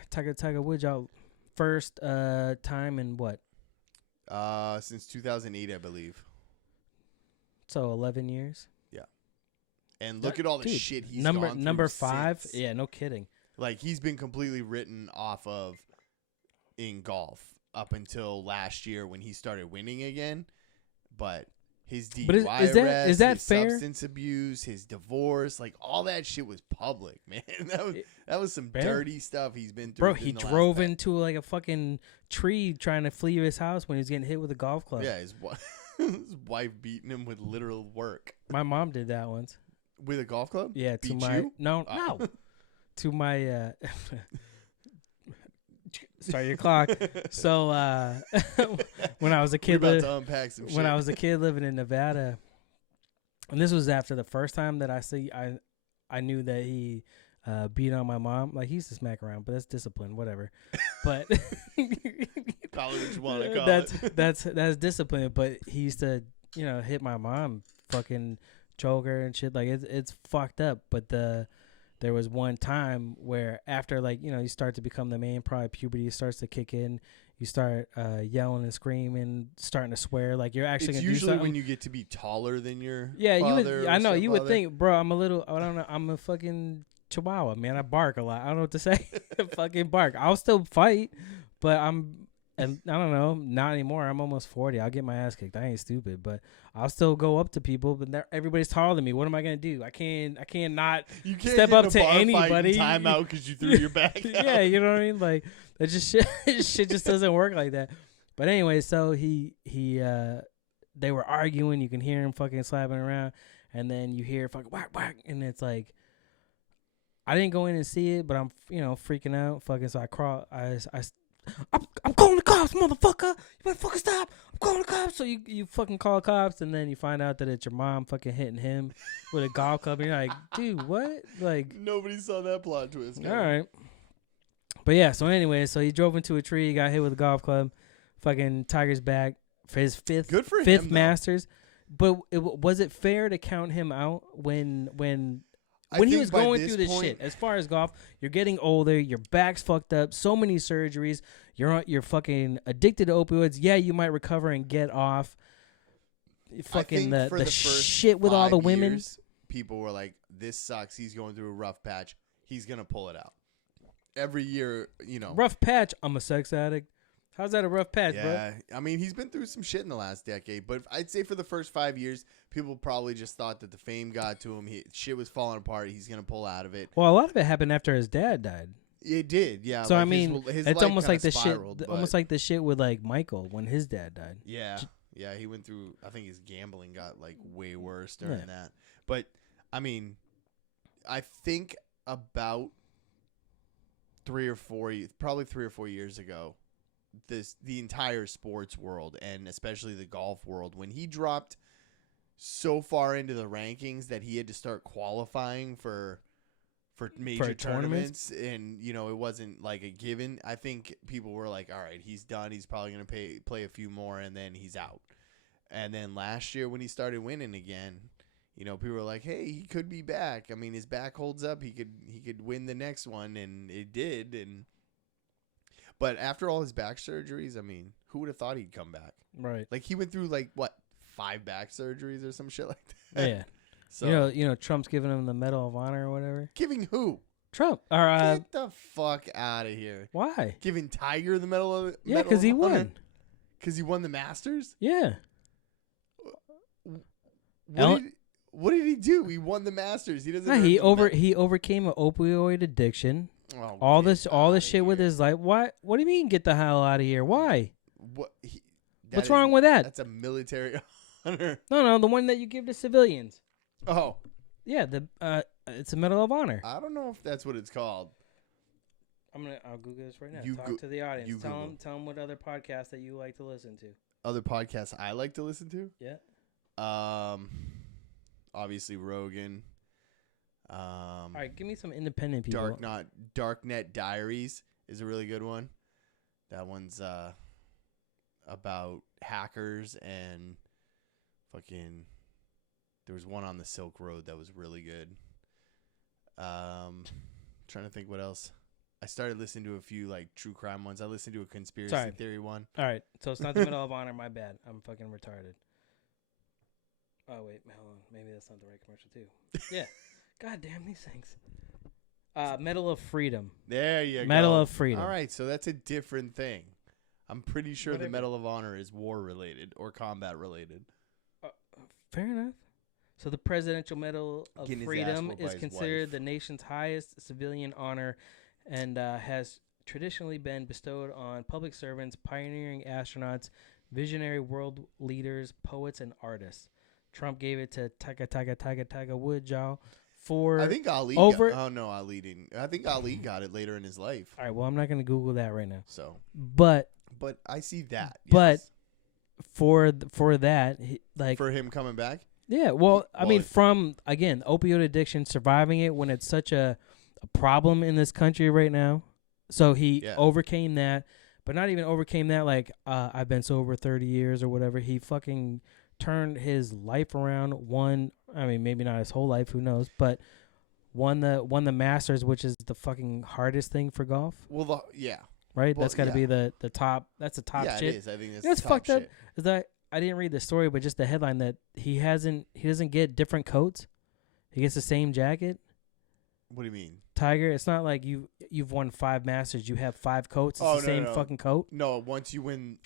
Woods. Y'all first time in what? Since 2008, I believe. So 11 years. Yeah. And look at all the shit he's gone through number 5. Since. Yeah, no kidding. Like, he's been completely written off of in golf up until last year when he started winning again. But his DUI arrest, is that his fair? Substance abuse, his divorce, like all that shit was public, man. That was some dirty stuff he's been through. Bro, he drove into like a fucking tree trying to flee his house when he was getting hit with a golf club. Yeah, his wife beating him with literal work. My mom did that once. With a golf club? Yeah, Beat you? No. To my start your clock. So when I was a kid, about to unpack some shit. When I was a kid living in Nevada, and this was after the first time that I knew that he beat on my mom. Like, he used to smack around, but that's discipline, whatever. But call it what you want to call it. That's discipline. But he used to, hit my mom, fucking choke her and shit. Like, it's fucked up. But there was one time where after, like, you start to become the man, probably puberty starts to kick in. You start yelling and screaming, starting to swear. Like, you're actually going to do something. It's usually when you get to be taller than your father. I know. You would think, bro, I'm a fucking chihuahua, man. I bark a lot. I don't know what to say. Fucking bark. I'll still fight, but I'm and I don't know, not anymore. I'm almost 40. I'll get my ass kicked. I ain't stupid, but I'll still go up to people. But everybody's taller than me. What am I gonna do? I can't not You can't step get up in a to bar fight anybody. in timeout because you threw your back out. Yeah, you know what I mean? Like that just shit just doesn't work like that. But anyway, so they were arguing. You can hear him fucking slapping around, and then you hear fucking whack whack, and it's like, I didn't go in and see it, but I'm freaking out. Fucking, so I crawl. I'm calling the cops, motherfucker. You better fucking stop. I'm calling the cops. So you fucking call cops, and then you find out that it's your mom fucking hitting him with a golf club. And you're like, dude, what? Like, Nobody saw that plot twist. all right. But yeah, so anyway, so he drove into a tree, got hit with a golf club. Fucking Tiger's back for his fifth him, Masters. But was it fair to count him out when he was going through this shit? As far as golf, you're getting older, your back's fucked up, so many surgeries, you're fucking addicted to opioids. Yeah, you might recover and get off. Fucking the shit with all the women. Years, people were like, "This sucks. He's going through a rough patch. He's gonna pull it out." Every year, rough patch. I'm a sex addict. How's that a rough patch, bro? Yeah, I mean, he's been through some shit in the last decade, but I'd say for the first 5 years, people probably just thought that the fame got to him. Shit was falling apart. He's going to pull out of it. Well, a lot of it happened after his dad died. It did, yeah. So, like I mean, his it's life almost like the spiraled, shit, almost like the shit with, like, Michael when his dad died. Yeah, yeah, he went through, I think his gambling got, like, way worse during that. But, I mean, I think about 3 or 4 years ago, the entire sports world, and especially the golf world, when he dropped so far into the rankings that he had to start qualifying for major tournaments, and it wasn't like a given. I think people were like, all right, he's done, he's probably going to play a few more, and then he's out. And then last year when he started winning again, people were like, hey, he could be back. I mean, his back holds up, he could win the next one, and it did. But after all his back surgeries, I mean, who would have thought he'd come back? Right. Like, he went through, 5 back surgeries or some shit like that? Yeah. So, Trump's giving him the Medal of Honor or whatever. Giving who? Trump. Or, Get the fuck out of here. Why? Giving Tiger the Medal of Honor? Yeah, because he won. Because he won the Masters? Yeah. What did he do? He won the Masters. He doesn't. No, he overcame an opioid addiction. Oh, all this shit with his life. What do you mean? Get the hell out of here? Why? What's wrong with that? That's a military honor. No, the one that you give to civilians. Oh, yeah, it's a Medal of Honor. I don't know if that's what it's called. I'll Google this right now. Talk to the audience. Tell them what other podcasts that you like to listen to. Other podcasts I like to listen to? Yeah. Obviously Rogan. All right, give me some independent people. Darknet Diaries is a really good one. That one's about hackers and fucking. There was one on the Silk Road that was really good. Trying to think what else. I started listening to a few true crime ones. I listened to a conspiracy theory one. All right, so it's not the Medal of Honor. My bad. I'm fucking retarded. Oh wait, hold on. Maybe that's not the right commercial too. Yeah. God damn these things. Medal of Freedom. There you go. Medal of Freedom. All right, so that's a different thing. I'm pretty sure the Medal of Honor is war related or combat related. Fair enough. So the Presidential Medal of Freedom is considered the nation's highest civilian honor and has traditionally been bestowed on public servants, pioneering astronauts, visionary world leaders, poets, and artists. Trump gave it to Tiger Woods, y'all. I think Ali. Ali didn't. I think Ali got it later in his life. All right. Well, I'm not going to Google that right now. So, but I see that. But yes. for that, for him coming back. Yeah. Well, I mean, from again, opioid addiction, surviving it when it's such a problem in this country right now. So he overcame that, but not even overcame that. I've been sober 30 years or whatever. He fucking turned his life around. Maybe not his whole life, who knows, but won the Masters, which is the fucking hardest thing for golf. Well, right. That's got to be the top. That's the top shit. Yeah, it is. I think that's what's fucked up is that I didn't read the story, but just the headline that he doesn't get different coats. He gets the same jacket. What do you mean? Tiger. It's not like you've won 5 Masters. You have 5 coats. It's the same fucking coat. No, once you win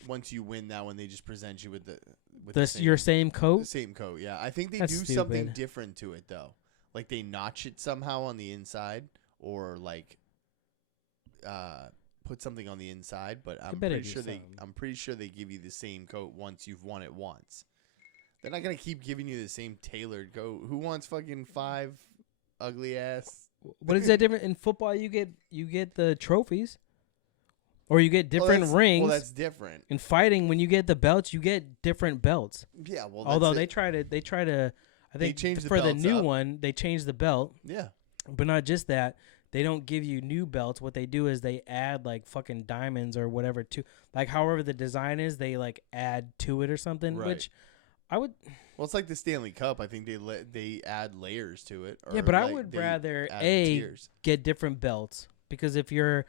that one, they just present you with Your same coat. The same coat. Yeah, I think they That's do stupid. something different to it though. Like they notch it somehow on the inside, or like put something on the inside. But I'm pretty sure they give you the same coat once you've won it once. They're not gonna keep giving you the same tailored coat. Who wants fucking 5 ugly ass? What is that different in football? You get the trophies, or you get different rings. Well, that's different. In fighting, when you get the belts, you get different belts. Yeah, well, although they try to, I think for the new one they changed the belt. Yeah, but not just that. They don't give you new belts. What they do is they add like fucking diamonds or whatever to, like however the design is, they like add to it or something. Right. Which I would. Well, it's like the Stanley Cup. I think they add layers to it. Yeah, but I would rather get different belts, because if you're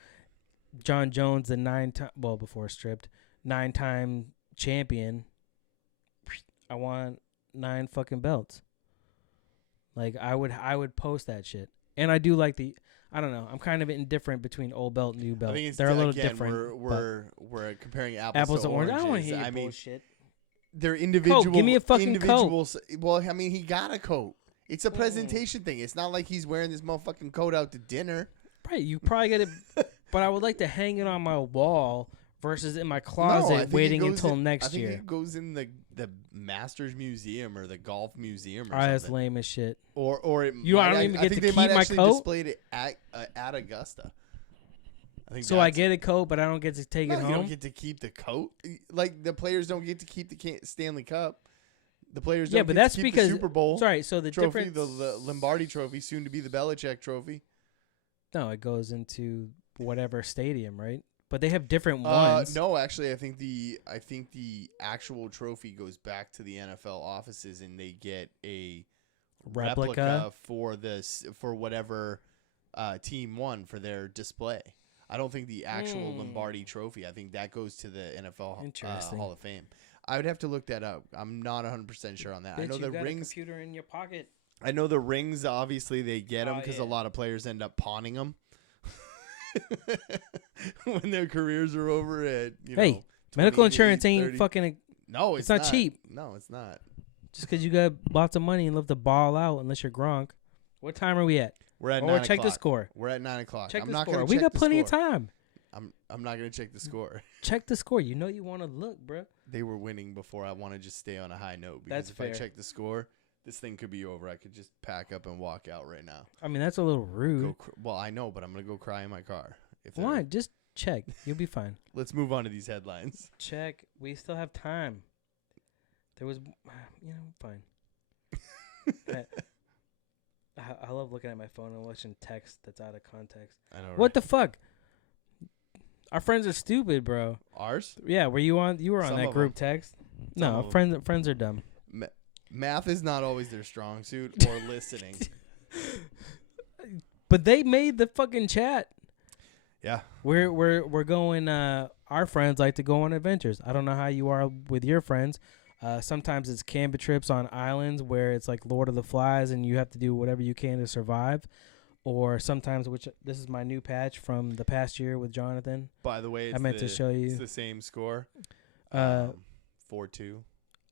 John Jones, the 9-time, well, before stripped, 9-time champion, I want 9 fucking belts. Like I would post that shit, and I do like the. I don't know. I'm kind of indifferent between old belt and new belt. I think they're a little different. We're comparing apples to oranges. I don't want to hear your bullshit. They're individual. Coat. Give me a fucking coat. Well, I mean, he got a coat. It's a presentation thing. It's not like he's wearing this motherfucking coat out to dinner. Right. You probably get it, but I would like to hang it on my wall versus in my closet waiting until next year. I think it goes in the Masters Museum or the Golf Museum or something. That's lame as shit. Or it I don't even get to keep my coat. Displayed it at Augusta. I get a coat, but I don't get to take it home. You don't get to keep the coat. Like the players don't get to keep the Stanley Cup. The players don't get to keep the Super Bowl. Sorry, so the trophy, difference, the Lombardi Trophy, soon to be the Belichick Trophy. No, it goes into whatever stadium, right? But they have different ones. No, actually, I think the actual trophy goes back to the NFL offices, and they get a replica for whatever team won for their display. I don't think the actual Lombardi Trophy. I think that goes to the NFL Hall of Fame. I would have to look that up. I'm not 100% sure on that. Bitch, I know the got rings. A computer in your pocket. I know the rings. Obviously, they get them because a lot of players end up pawning them when their careers are over. At medical insurance ain't 30. Fucking. No, it's not cheap. No, it's not. Just because you got lots of money and love to ball out, unless you're Gronk. What time are we at? We're at 9 o'clock. Check the score. We're at 9 o'clock. Check the score. We got plenty of time. I'm not gonna check the score. Check the score. You know you want to look, bro. They were winning before. I want to just stay on a high note because that's if fair. I check the score, this thing could be over. I could just pack up and walk out right now. I mean, that's a little rude. Well, I know, but I'm gonna go cry in my car. Why? Just check. You'll be fine. Let's move on to these headlines. Check. We still have time. There was, fine. I love looking at my phone and watching text that's out of context. I know. What the fuck? Our friends are stupid, bro. Ours? Yeah. Were you on? You were on that group text. No, friends are dumb. Math is not always their strong suit, or listening. But they made the fucking chat. Yeah. We're going. Our friends like to go on adventures. I don't know how you are with your friends. Sometimes it's camper trips on islands where it's like Lord of the Flies and you have to do whatever you can to survive. Or sometimes, which this is my new patch from the past year with Jonathan. By the way, I meant to show you. It's the same score. 4-2.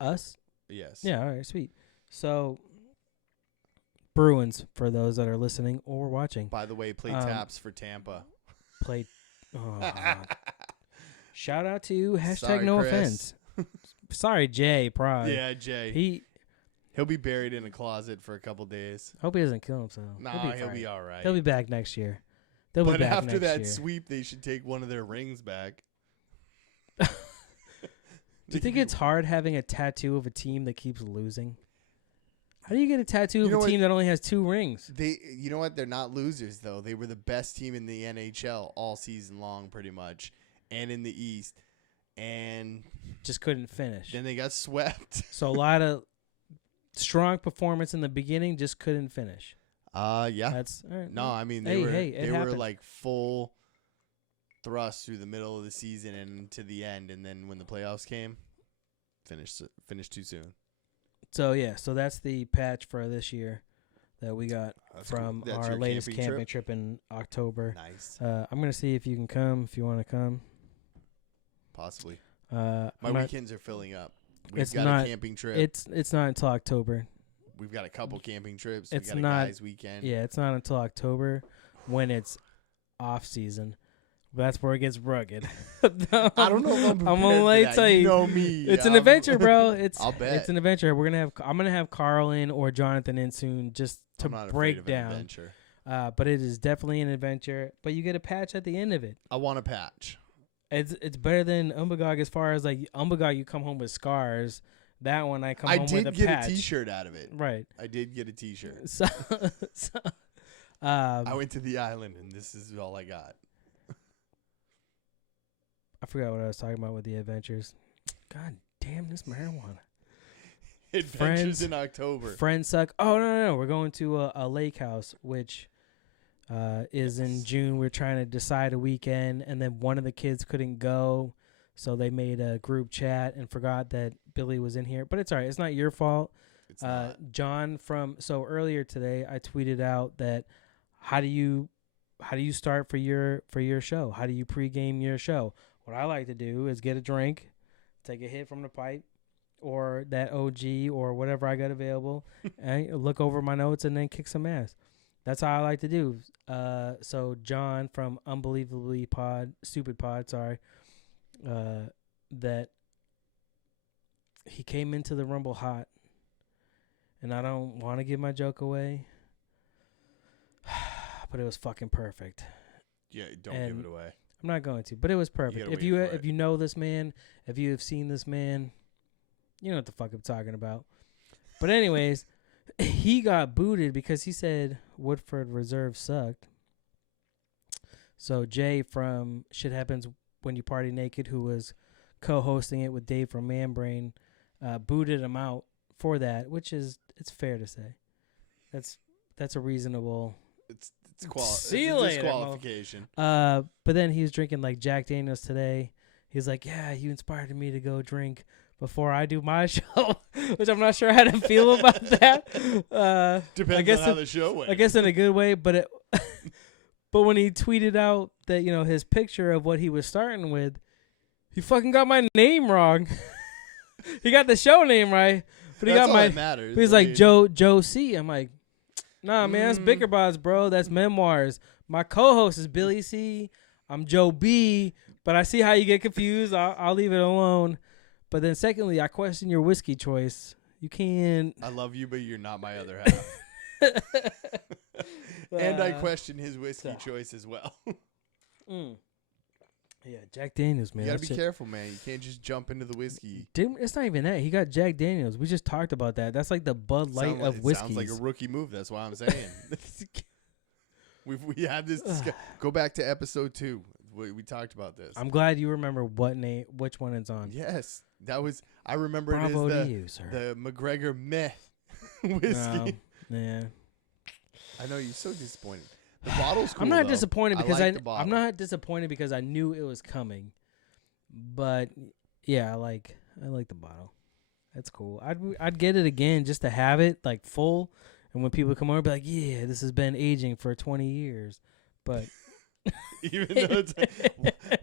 Us? Yes. Yeah, all right, sweet. So, Bruins, for those that are listening or watching. By the way, play taps for Tampa. Shout out to Sorry, #no Chris. offense. Sorry, Jay, probably. Yeah, Jay. He'll be buried in a closet for a couple days. Hope he doesn't kill himself. Nah, he'll be all right. He'll be back next year. But after that sweep, they should take one of their rings back. Do you think it's hard having a tattoo of a team that keeps losing? How do you get a tattoo of a team that only has 2 rings? You know what? They're not losers, though. They were the best team in the NHL all season long, pretty much, and in the East. And just couldn't finish. Then they got swept. So a lot of strong performance in the beginning, just couldn't finish. Yeah. That's all right. No, I mean they were like full thrust through the middle of the season and to the end, and then when the playoffs came, finished too soon. So yeah, so that's the patch for this year. that we got That's cool. from That's our your latest camping camping trip in October. Nice. I'm gonna see if you can come. If you want to come, Possibly. my My weekends are filling up. We've It's got not- a camping trip. It's not until October. We've got a couple camping trips. It's we got not- a guys' weekend. Yeah, it's not until October when it's off season. That's where it gets rugged. I don't know if I'm gonna prepared let for that. tell you, know me. it's an adventure, bro. It's I'll bet. it's an adventure. I'm gonna have Carl in or Jonathan in soon just to I'm not afraid break of an down. adventure. But it is definitely an adventure. But you get a patch at the end of it. I want a patch. It's better than Umbagog as far as like Umbagog, you come home with scars. That one I come I home did with a get patch. a T-shirt out of it. Right. I did get a T-shirt. So, I went to the island, and this is all I got. I forgot what I was talking about with the adventures. God damn this marijuana. Adventures Friends- in October. Friends suck. Oh no. We're going to a lake house, which is in June. We're trying to decide a weekend, and then one of the kids couldn't go, so they made a group chat and forgot that Billy was in here. But it's all right. It's not your fault. It's not. John so earlier today I tweeted out that how do you start for your show? How do you pregame your show? What I like to do is get a drink, take a hit from the pipe or that OG or whatever I got available, and look over my notes and then kick some ass. That's how I like to do. So John from Unbelievably Stupid Pod, that he came into the Rumble hot, and I don't want to give my joke away, but it was fucking perfect. Yeah, don't and give it away. I'm not going to, but it was perfect. gotta If wait you for if it. you know this man, if you have seen this man, you know what the fuck I'm talking about. But anyways, he got booted because he said Woodford Reserve sucked. So Jay from Shit Happens When You Party Naked, who was co-hosting it with Dave from Man Brain, booted him out for that, which is it's fair to say. That's a reasonable. It's See you a later, disqualification. But then he was drinking like Jack Daniels today. He's like, yeah, you inspired me to go drink before I do my show, which I'm not sure how to feel about that. Depends on how the show went. I guess in a good way, but but when he tweeted out that, you know, his picture of what he was starting with, he fucking got my name wrong. He got the show name right, but he That's got all my. that matters. He's I like mean, Joe C. I'm like, nah, man, that's Bicker Bots, bro. That's Memoirs. My co-host is Billy C. I'm Joe B. But I see how you get confused. I'll leave it alone. But then secondly, I question your whiskey choice. You can't. I love you, but you're not my other half. And I question his whiskey choice as well. Yeah, Jack Daniels, man. You gotta That be shit- careful, man. You can't just jump into the whiskey. It's not even that. He got Jack Daniels. We just talked about that. That's like the Bud Light of It whiskeys. sounds like a rookie move. That's why I'm saying. we had this. Go back to episode 2. We talked about this. I'm glad you remember which one it's on. Yes, that was. I remember Bravo it to as you, sir. the McGregor meth whiskey. No, yeah. I know you're so disappointed. The bottle's cool. I'm not though. disappointed because like the bottle. I'm not disappointed because I knew it was coming. But yeah, I like the bottle. That's cool. I'd get it again just to have it like full, and when people come over, be like, yeah, this has been aging for 20 years. But Even though it's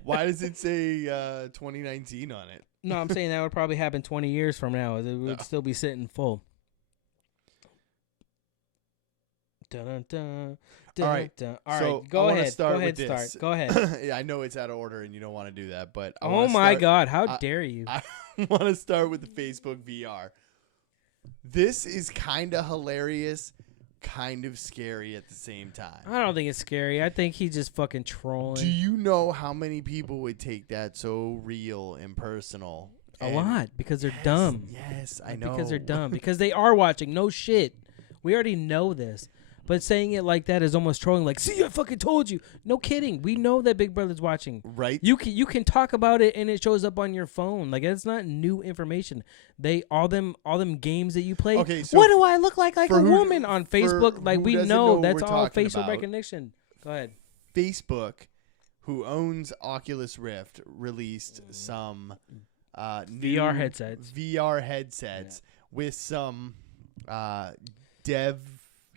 why does it say 2019 on it? no, I'm saying that would probably happen 20 years from now. It would No. still be sitting full. Dun, dun, dun, All right. dun. All So, right. Go I wanna ahead. start Go ahead. with this. Start. Go ahead. Yeah, I know it's out of order and you don't want to do that, but I Oh wanna my start- God! How I- dare you? I want to start with the Facebook VR. This is kind of hilarious, kind of scary at the same time. I don't think it's scary. I think he's just fucking trolling. Do you know how many people would take that so real and personal? A And- lot because they're dumb. Yes, I know. Because they're dumb. Because they are watching. No shit. We already know this. But saying it like that is almost trolling. Like, see, I fucking told you. No kidding. We know that Big Brother's watching. Right? You can talk about it and it shows up on your phone. Like, it's not new information. All them games that you play. Okay, so what do I look like for a who- woman on for Facebook? Like, who we doesn't know know what that's we're all talking facial about. recognition. Go ahead. Facebook, who owns Oculus Rift, released some new VR headsets. VR headsets with some dev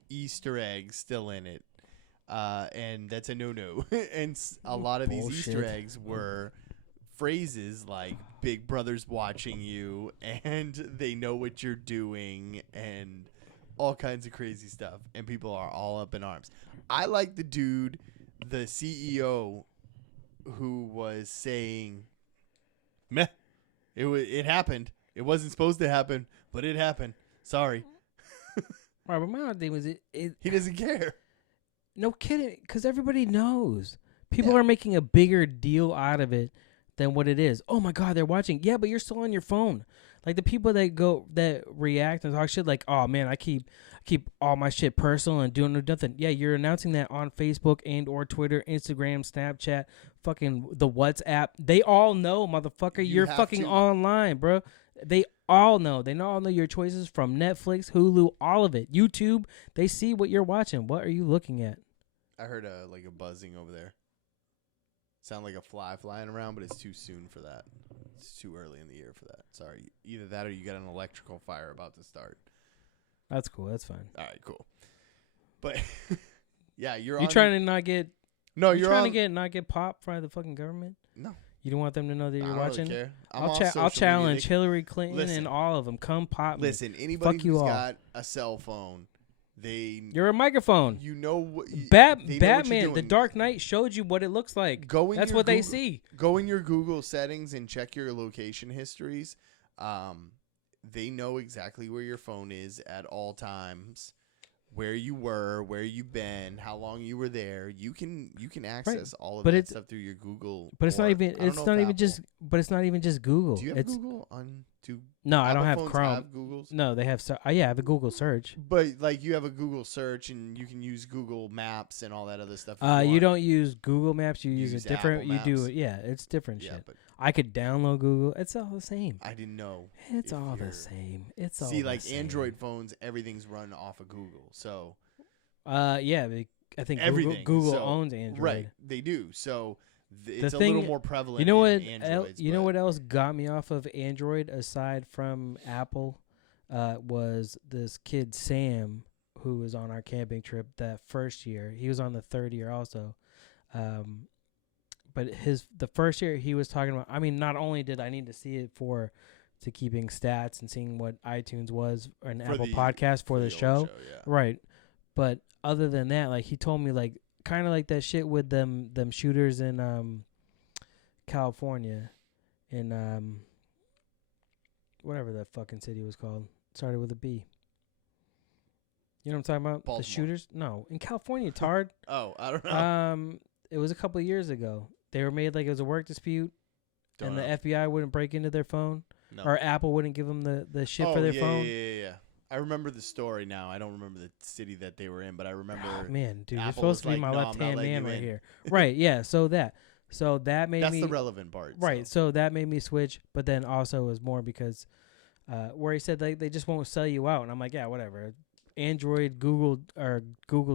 Easter eggs still in it. And that's a no-no. And a lot of these Easter eggs were phrases like Big Brother's watching you and they know what you're doing and all kinds of crazy stuff. And people are all up in arms. I like the dude, the CEO, who was saying, meh, it happened. It wasn't supposed to happen, but it happened. Sorry. Right, but my thing was he doesn't care. No kidding, because everybody knows. People are making a bigger deal out of it than what it is. Oh my God, they're watching. Yeah, but you're still on your phone. Like the people that react and talk shit like, oh man, I keep all my shit personal and doing nothing. Yeah, you're announcing that on Facebook and or Twitter, Instagram, Snapchat, fucking the WhatsApp. They all know, motherfucker, you're fucking online, bro. They all know. They all know your choices from Netflix, Hulu, all of it. YouTube, they see what you're watching. What are you looking at? I heard a buzzing over there. Sound like a fly flying around, but it's too soon for that. It's too early in the year for that. Sorry. Either that or you got an electrical fire about to start. That's cool. That's fine. All right, cool. But yeah, you're trying to not get you're trying to not get popped by the fucking government? No. You don't want them to know that you're watching? Really care. I'll challenge Hillary Clinton and all of them. Come pop me. Listen, anybody who's got a cell phone, you're a microphone. You know what? Batman, The Dark Knight showed you what it looks like. That's what they see. Go in your Google settings and check your location histories. They know exactly where your phone is at all times, where you were, where you've been, how long you were there. You can access all of that stuff through your Google. But it's not even just Google. Do you have Google on? No, I don't have Chrome. Have Googles? No, they have. I have a Google search. But like you have a Google search, and you can use Google Maps and all that other stuff. You don't use Google Maps. You use a different. Apple Maps. You do it. Yeah, it's different shit. But I could download Google. It's all the same. I didn't know. It's all the same. It's all. See, like the same. Android phones, everything's run off of Google. So. Yeah, I think Google owns Android. Right, they do. So. It's a little more prevalent. You know what? You know what else got me off of Android aside from Apple? Was this kid Sam who was on our camping trip that first year? He was on the third year also, but the first year he was talking about. I mean, not only did I need to see it to keeping stats and seeing what iTunes was or an Apple Podcast for the show, right? But other than that, like he told me, like. Kind of like that shit with them shooters in California, in whatever that fucking city was called. Started with a B. You know what I'm talking about? Baltimore. The shooters? No, in California, Tard. Oh, I don't know. It was a couple of years ago. They were made like it was a work dispute, the FBI wouldn't break into their phone, or Apple wouldn't give them the shit for their phone. Yeah. I remember the story now. I don't remember the city that they were in, but I remember. Oh, man, dude, Apple you're supposed to be my left-hand man right here. Right, yeah. So that made me. That's the relevant part. Right, so that made me switch. But then also it was more because where he said they just won't sell you out, and I'm like, yeah, whatever. Android, Google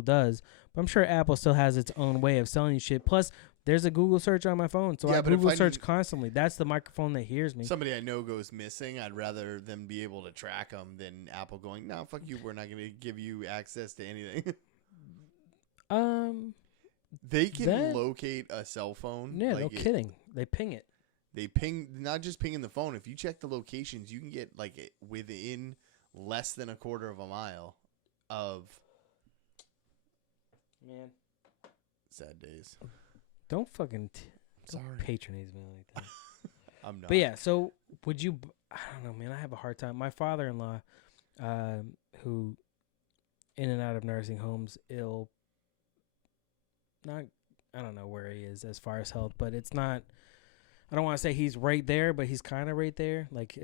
does, but I'm sure Apple still has its own way of selling you shit. Plus, there's a Google search on my phone, so I Google search constantly. That's the microphone that hears me. Somebody I know goes missing. I'd rather them be able to track them than Apple going, no, fuck you. We're not going to give you access to anything. They can locate a cell phone. Yeah, no kidding. They ping it. They ping, not just pinging the phone. If you check the locations, you can get like within less than a quarter of a mile of. Man. Sad days. Don't fucking sorry patronize me like that. I'm not. But yeah, so would you? I don't know, man. I have a hard time. My father-in-law, who in and out of nursing homes, ill. Not, I don't know where he is as far as health, but it's not. I don't want to say he's right there, but he's kind of right there. Like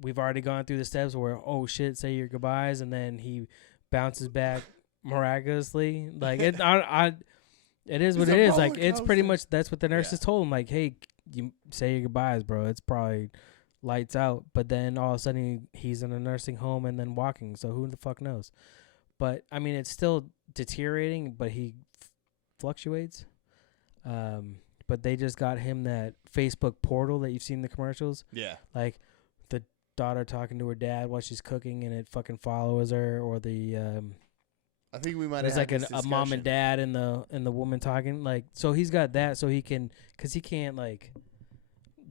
we've already gone through the steps where say your goodbyes, and then he bounces back miraculously. Like it, it is what it is. Like it's pretty much that's what the nurses told him. Like, hey, you say your goodbyes, bro. It's probably lights out. But then all of a sudden he's in a nursing home and then walking. So who the fuck knows? But I mean, it's still deteriorating. But he fluctuates. But they just got him that Facebook portal that you've seen in the commercials. Yeah. Like the daughter talking to her dad while she's cooking and it fucking follows her, or the I think we might There's have like had a mom and dad and the woman talking. Like, so he's got that, so he can, because he can't like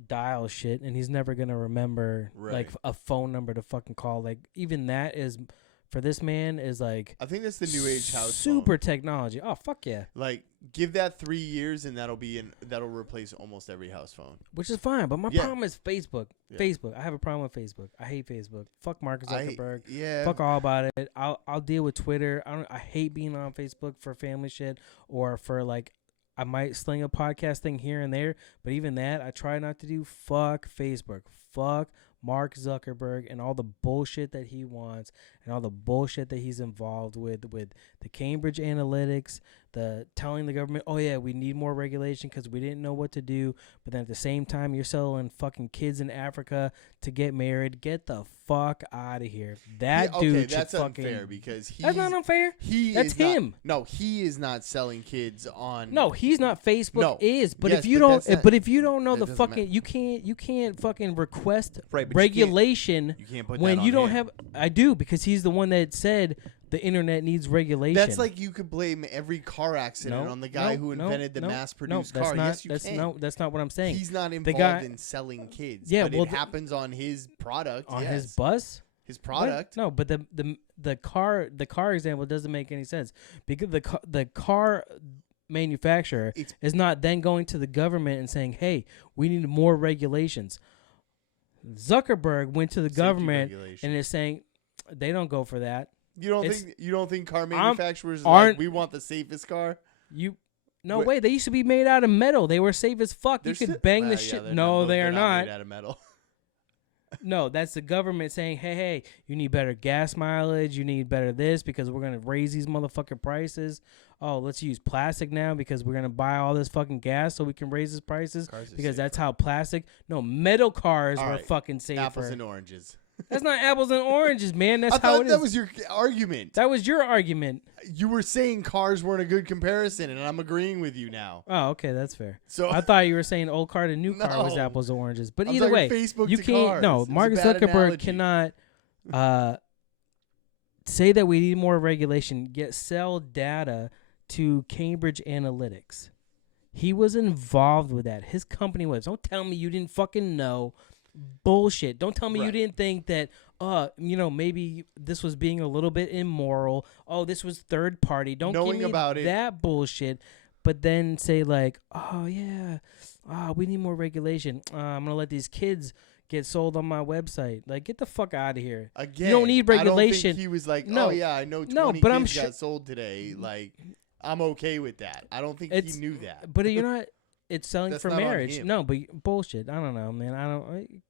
dial shit, and he's never gonna remember like Right. a phone number to fucking call. Like, even that is for this man is like I think that's the new age house super phone. technology. Oh fuck yeah, Like, give that 3 years and that'll replace almost every house phone. which is fine. But my Yeah. problem is Facebook. Yeah. Facebook. I have a problem with Facebook. I hate Facebook. Fuck Mark Zuckerberg. Yeah. Fuck all about it. I'll deal with Twitter. I hate being on Facebook for family shit or for like I might sling a podcast thing here and there, but even that I try not to do. Fuck Facebook. Fuck Mark Zuckerberg and all the bullshit that he wants and all the bullshit that he's involved with the Cambridge Analytics, the telling the government, oh yeah, we need more regulation because we didn't know what to do. But then at the same time, you're selling fucking kids in Africa to get married. Get the fuck out of here. That dude should that's fucking. unfair because That's not unfair. That's is not- him. No, he is not selling kids on. No, he's not. Facebook No. is, but Yes, if you but don't, that's not- but if you don't know that the doesn't fucking, you can't fucking request Right, but regulation You can't put when that you on don't him. have. I do because he's the one that said the internet needs regulation. That's like you could blame every car accident No, on the guy no, who no, invented the no, mass-produced no, that's car. not, Yes, you that's can. No, that's not what I'm saying. He's not The involved guy- in selling kids. Yeah, but well, it happens on his product. on yes. his bus. His What? product. No, but the car example doesn't make any sense because the car manufacturer It's- is not then going to the government and saying, "Hey, we need more regulations." Zuckerberg went to the Safety government regulation. and is saying they don't go for that. You don't it's- think car manufacturers aren't- like we want the safest car? No Wait. way. They used to be made out of metal. They were safe as fuck. They're You could still- bang Well, the yeah, shit. they're No, not- they they're are made not. out of metal. No, that's the government saying, hey, you need better gas mileage. You need better this because we're going to raise these motherfucking prices. Oh, let's use plastic now because we're going to buy all this fucking gas so we can raise these prices Cars are because that's safer. how plastic. No, metal cars All were right, fucking safer. Apples and oranges. That's not apples and oranges, man. That's I how thought it is. that was your argument. That was your argument. You were saying cars weren't a good comparison, and I'm agreeing with you now. Oh, okay, that's fair. So I thought you were saying old car to new car was No. apples and oranges. But I'm either talking way, Facebook you to can't. cars. No, It was a Mark bad Zuckerberg analogy. cannot say that we need more regulation, yet sell data to Cambridge Analytics. He was involved with that. His company was. Don't tell me you didn't fucking know. Bullshit. Don't tell me you Right. didn't think that, maybe this was being a little bit immoral. Oh, this was third party. Don't Knowing give me about it. that bullshit. But then say like, oh, yeah, we need more regulation. I'm going to let these kids get sold on my website. Like, get the fuck out of here. Again, You don't need I don't regulation. think he was like, No. oh yeah, I know 20 No, but I'm kids sure- got sold today. Like, I'm okay with that. I don't think It's- he knew that. But you're not. It's selling That's for not on marriage. him. No, but bullshit. I don't know, man. I don't.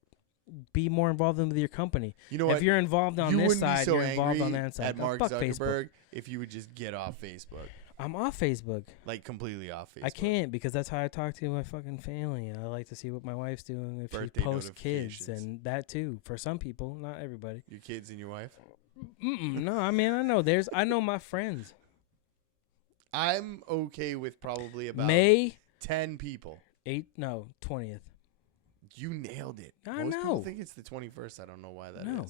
Be more involved with your company. You know If what? you're involved on You this wouldn't side, be so you're involved angry on that side. at No, Mark fuck Zuckerberg Facebook. if you would just get off Facebook, I'm off Facebook. like completely off Facebook. I can't because that's how I talk to my fucking family, and I like to see what my wife's doing if Birthday she posts kids notifications. and that too. For some people, not everybody. Your kids and your wife. No, I mean I know I know my friends. I'm okay with probably about May 10 people. 20th. You nailed it. I Most know. people think it's the 21st. I don't know why that is. No.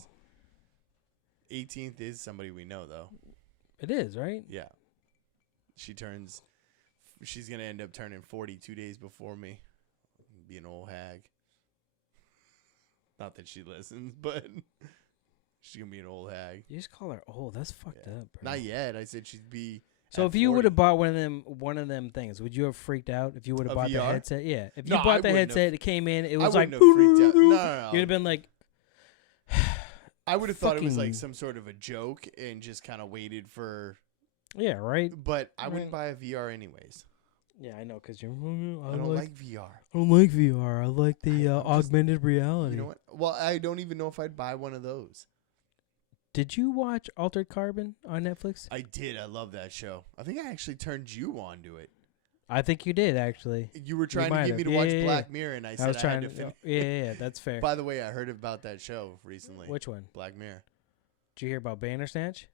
18th is somebody we know though. It is right. Yeah. She's going to end up turning 40 2 days before me. Be an old hag. Not that she listens, but she's going to be an old hag. You just call her old. That's fucked Yeah. up, bro. Not yet. I said she'd be. So at if you 40. would have bought one of them things, would you have freaked out if you would have A bought the VR? headset? Yeah. If No, you I bought the wouldn't headset, have. it came in, it I was like wouldn't have freaked out. No. You'd have been like, I would have thought it was like fucking- some sort of a joke and just kind of waited for. yeah, right. But I wouldn't Right. buy a VR anyways. Yeah, I know, because you're. I don't like VR. I don't like VR. I like the I'm just- augmented reality. You know what? Well, I don't even know if I'd buy one of those. Did you watch Altered Carbon on Netflix? I did. I love that show. I think I actually turned you on to it. I think you did actually. You were trying to might get me have. to watch Yeah, yeah, Black Mirror, and I I said was I trying had to. to finish. Yeah, that's fair. By the way, I heard about that show recently. Which one? Black Mirror. Did you hear about Bandersnatch?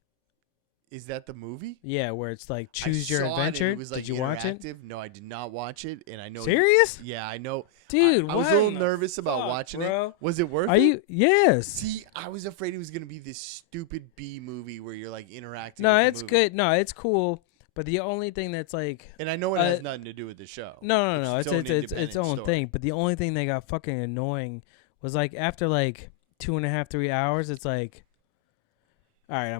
Is that the movie? Yeah, where it's like I choose your saw it and adventure. It was like did you watch it? interactive. No, I did not watch it, and I know. Serious? Yeah, I know. Dude, I was a what little in the nervous about fuck, watching bro? it. Was it worth Are it? you? Yes. See, I was afraid it was gonna be this stupid B movie where you're like interacting. No, with the it's movie. good. No, it's cool. But the only thing that's like, And I know it has nothing to do with the show. no, It's it's its own thing. But the only thing that got fucking annoying was like after like 2.5, 3 hours, it's like, all right,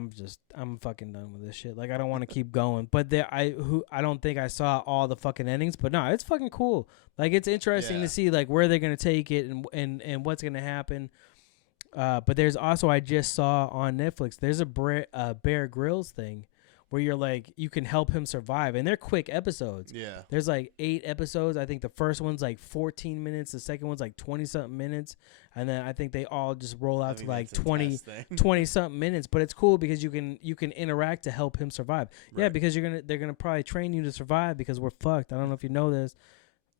I'm fucking done with this shit. Like I don't want to keep going. But I don't think I saw all the fucking endings. But no, it's fucking cool. Like it's interesting to see like where they're gonna take it and what's gonna happen. But there's also, I just saw on Netflix, there's a Bear Grylls thing where you're like, you can help him survive. And they're quick episodes. Yeah. There's like 8 episodes. I think the first one's like 14 minutes. The second one's like 20-something minutes. And then I think they all just roll out to like 20-something minutes. But it's cool because you can interact to help him survive. Right. Yeah, because they're gonna probably train you to survive because we're fucked. I don't know if you know this.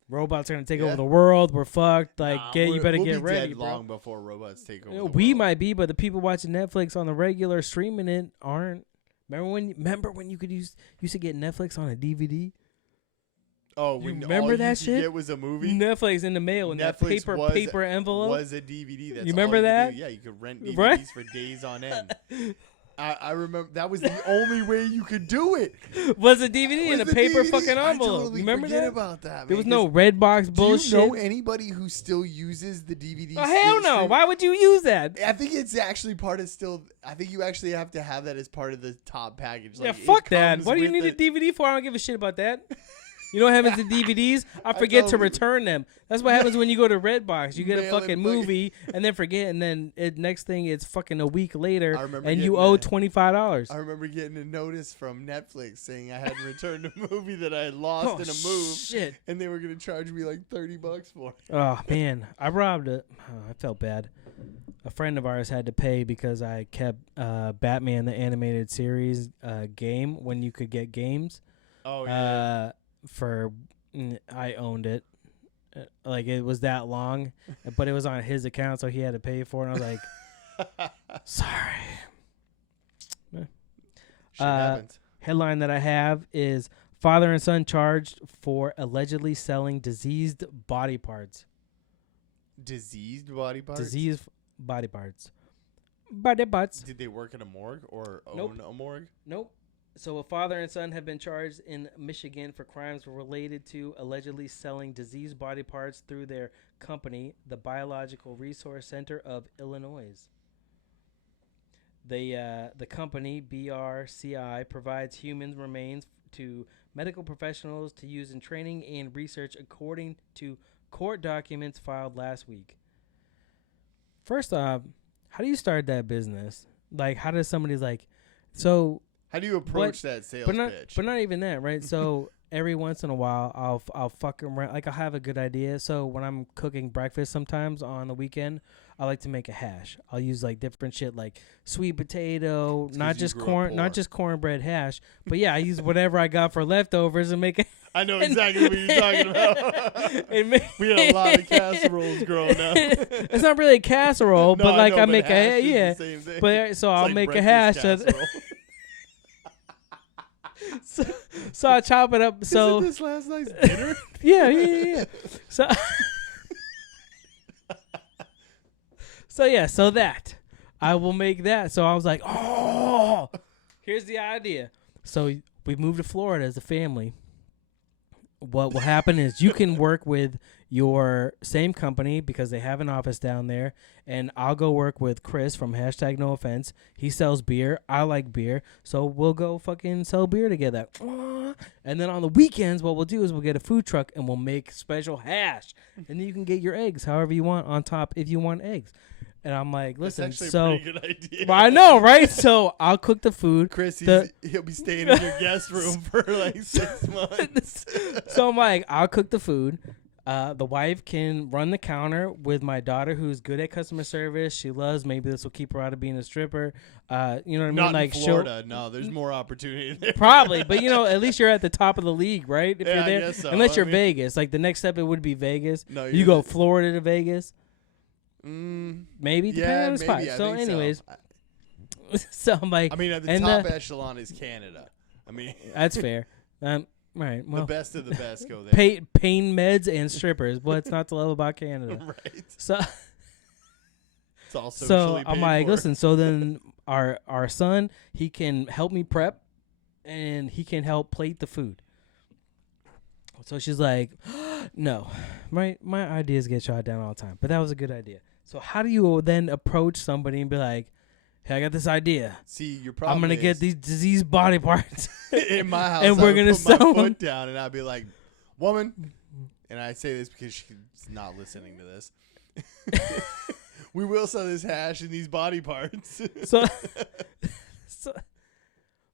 Robots are gonna take over the world. We're fucked. Like, you better get ready, dead bro. long before robots take over. We might be, but the people watching Netflix on the regular streaming it aren't. Remember when you used to get Netflix on a DVD? Oh, you when remember all that you shit? It was a movie. Netflix in the mail in that paper envelope. Was a DVD. That's you remember all that? You could do. Yeah, you could rent DVDs Right? for days on end. I remember that was the only way you could do it. Was a DVD in a paper DVD? fucking I envelope. totally You remember forget that? about that. There man, was no 'cause Redbox bullshit. Do you know anybody who still uses the DVD? Oh, hell no! Why would you use that? I think it's actually part of still. I think you actually have to have that as part of the top package. Yeah, Like, fuck it that. comes What do you with need a DVD for? I don't give a shit about that. You know what happens to DVDs? I forget to return them. That's what happens when you go to Redbox. You get a fucking movie and then forget, and then next thing it's fucking a week later, and you owe $25. I remember getting a notice from Netflix saying I hadn't returned a movie that I had lost in a move, shit. and they were gonna charge me like $30 for it. Oh man, I robbed it. Oh, I felt bad. A friend of ours had to pay because I kept Batman the Animated Series game when you could get games. Oh yeah. I owned it. Like it was that long, but it was on his account, so he had to pay for it. And I was like, sorry. Shit happens. Headline that I have is father and son charged for allegedly selling diseased body parts. Diseased body parts. Diseased body parts. Body parts. Did they work at a morgue or Nope. own a morgue? Nope. So a father and son have been charged in Michigan for crimes related to allegedly selling diseased body parts through their company, the Biological Resource Center of Illinois. The company, BRCI, provides human remains to medical professionals to use in training and research according to court documents filed last week. First off, how do you start that business? Like, how does somebody's like, so... How do you approach that sales pitch? But not even that, right? So every once in a while, I'll fuck around. Like I'll have a good idea. So when I'm cooking breakfast, sometimes on the weekend, I like to make a hash. I'll use like different shit, like sweet potato, not just cornbread hash. But yeah, I use whatever I got for leftovers and make it. I know exactly what you're talking about. We had a lot of casseroles growing up. It's not really a casserole, No, but like I make a the same thing. But so It's I'll like make a hash. So I chop it up. So isn't this last night's dinner? yeah. So that I will make that. So I was like, oh, here's the idea. So we moved to Florida as a family. What will happen is you can work with your same company because they have an office down there, and I'll go work with Chris from #NoOffense. He sells beer. I like beer, so we'll go fucking sell beer together. And then on the weekends, what we'll do is we'll get a food truck and we'll make special hash, and then you can get your eggs however you want on top if you want eggs. And I'm like, listen, That's actually so a pretty good idea. well, I know, right? So I'll cook the food. Chris, he'll be staying in your guest room for like 6 months. So I'm like, I'll cook the food. The wife can run the counter with my daughter, who's good at customer service. She loves. Maybe this will keep her out of being a stripper. You know what I mean? Not like in Florida. No, there's more opportunity there. Probably, but at least you're at the top of the league, right? If you're there, I guess so. Unless you're Vegas. Like the next step, it would be Vegas. No, you go Florida to Vegas. Maybe Maybe depending on the spot. maybe. So, anyways, So I'm like, I mean, at the and top echelon is Canada. I mean, that's fair. Right. Well, the best of the best go there. pain meds and strippers. What's not to love about Canada? Right. So It's all so socially I'm paid like, for. listen. So then our son, he can help me prep, and he can help plate the food. So she's like, no, my ideas get shot down all the time, but that was a good idea. So how do you then approach somebody and be like, hey, I got this idea. See, your problem I'm gonna is, get these diseased body parts. in my house, and we're I would gonna put my sell 'em. foot down, and I'd be like, woman, and I say this because she's not listening to this. We will sell this hash and these body parts. so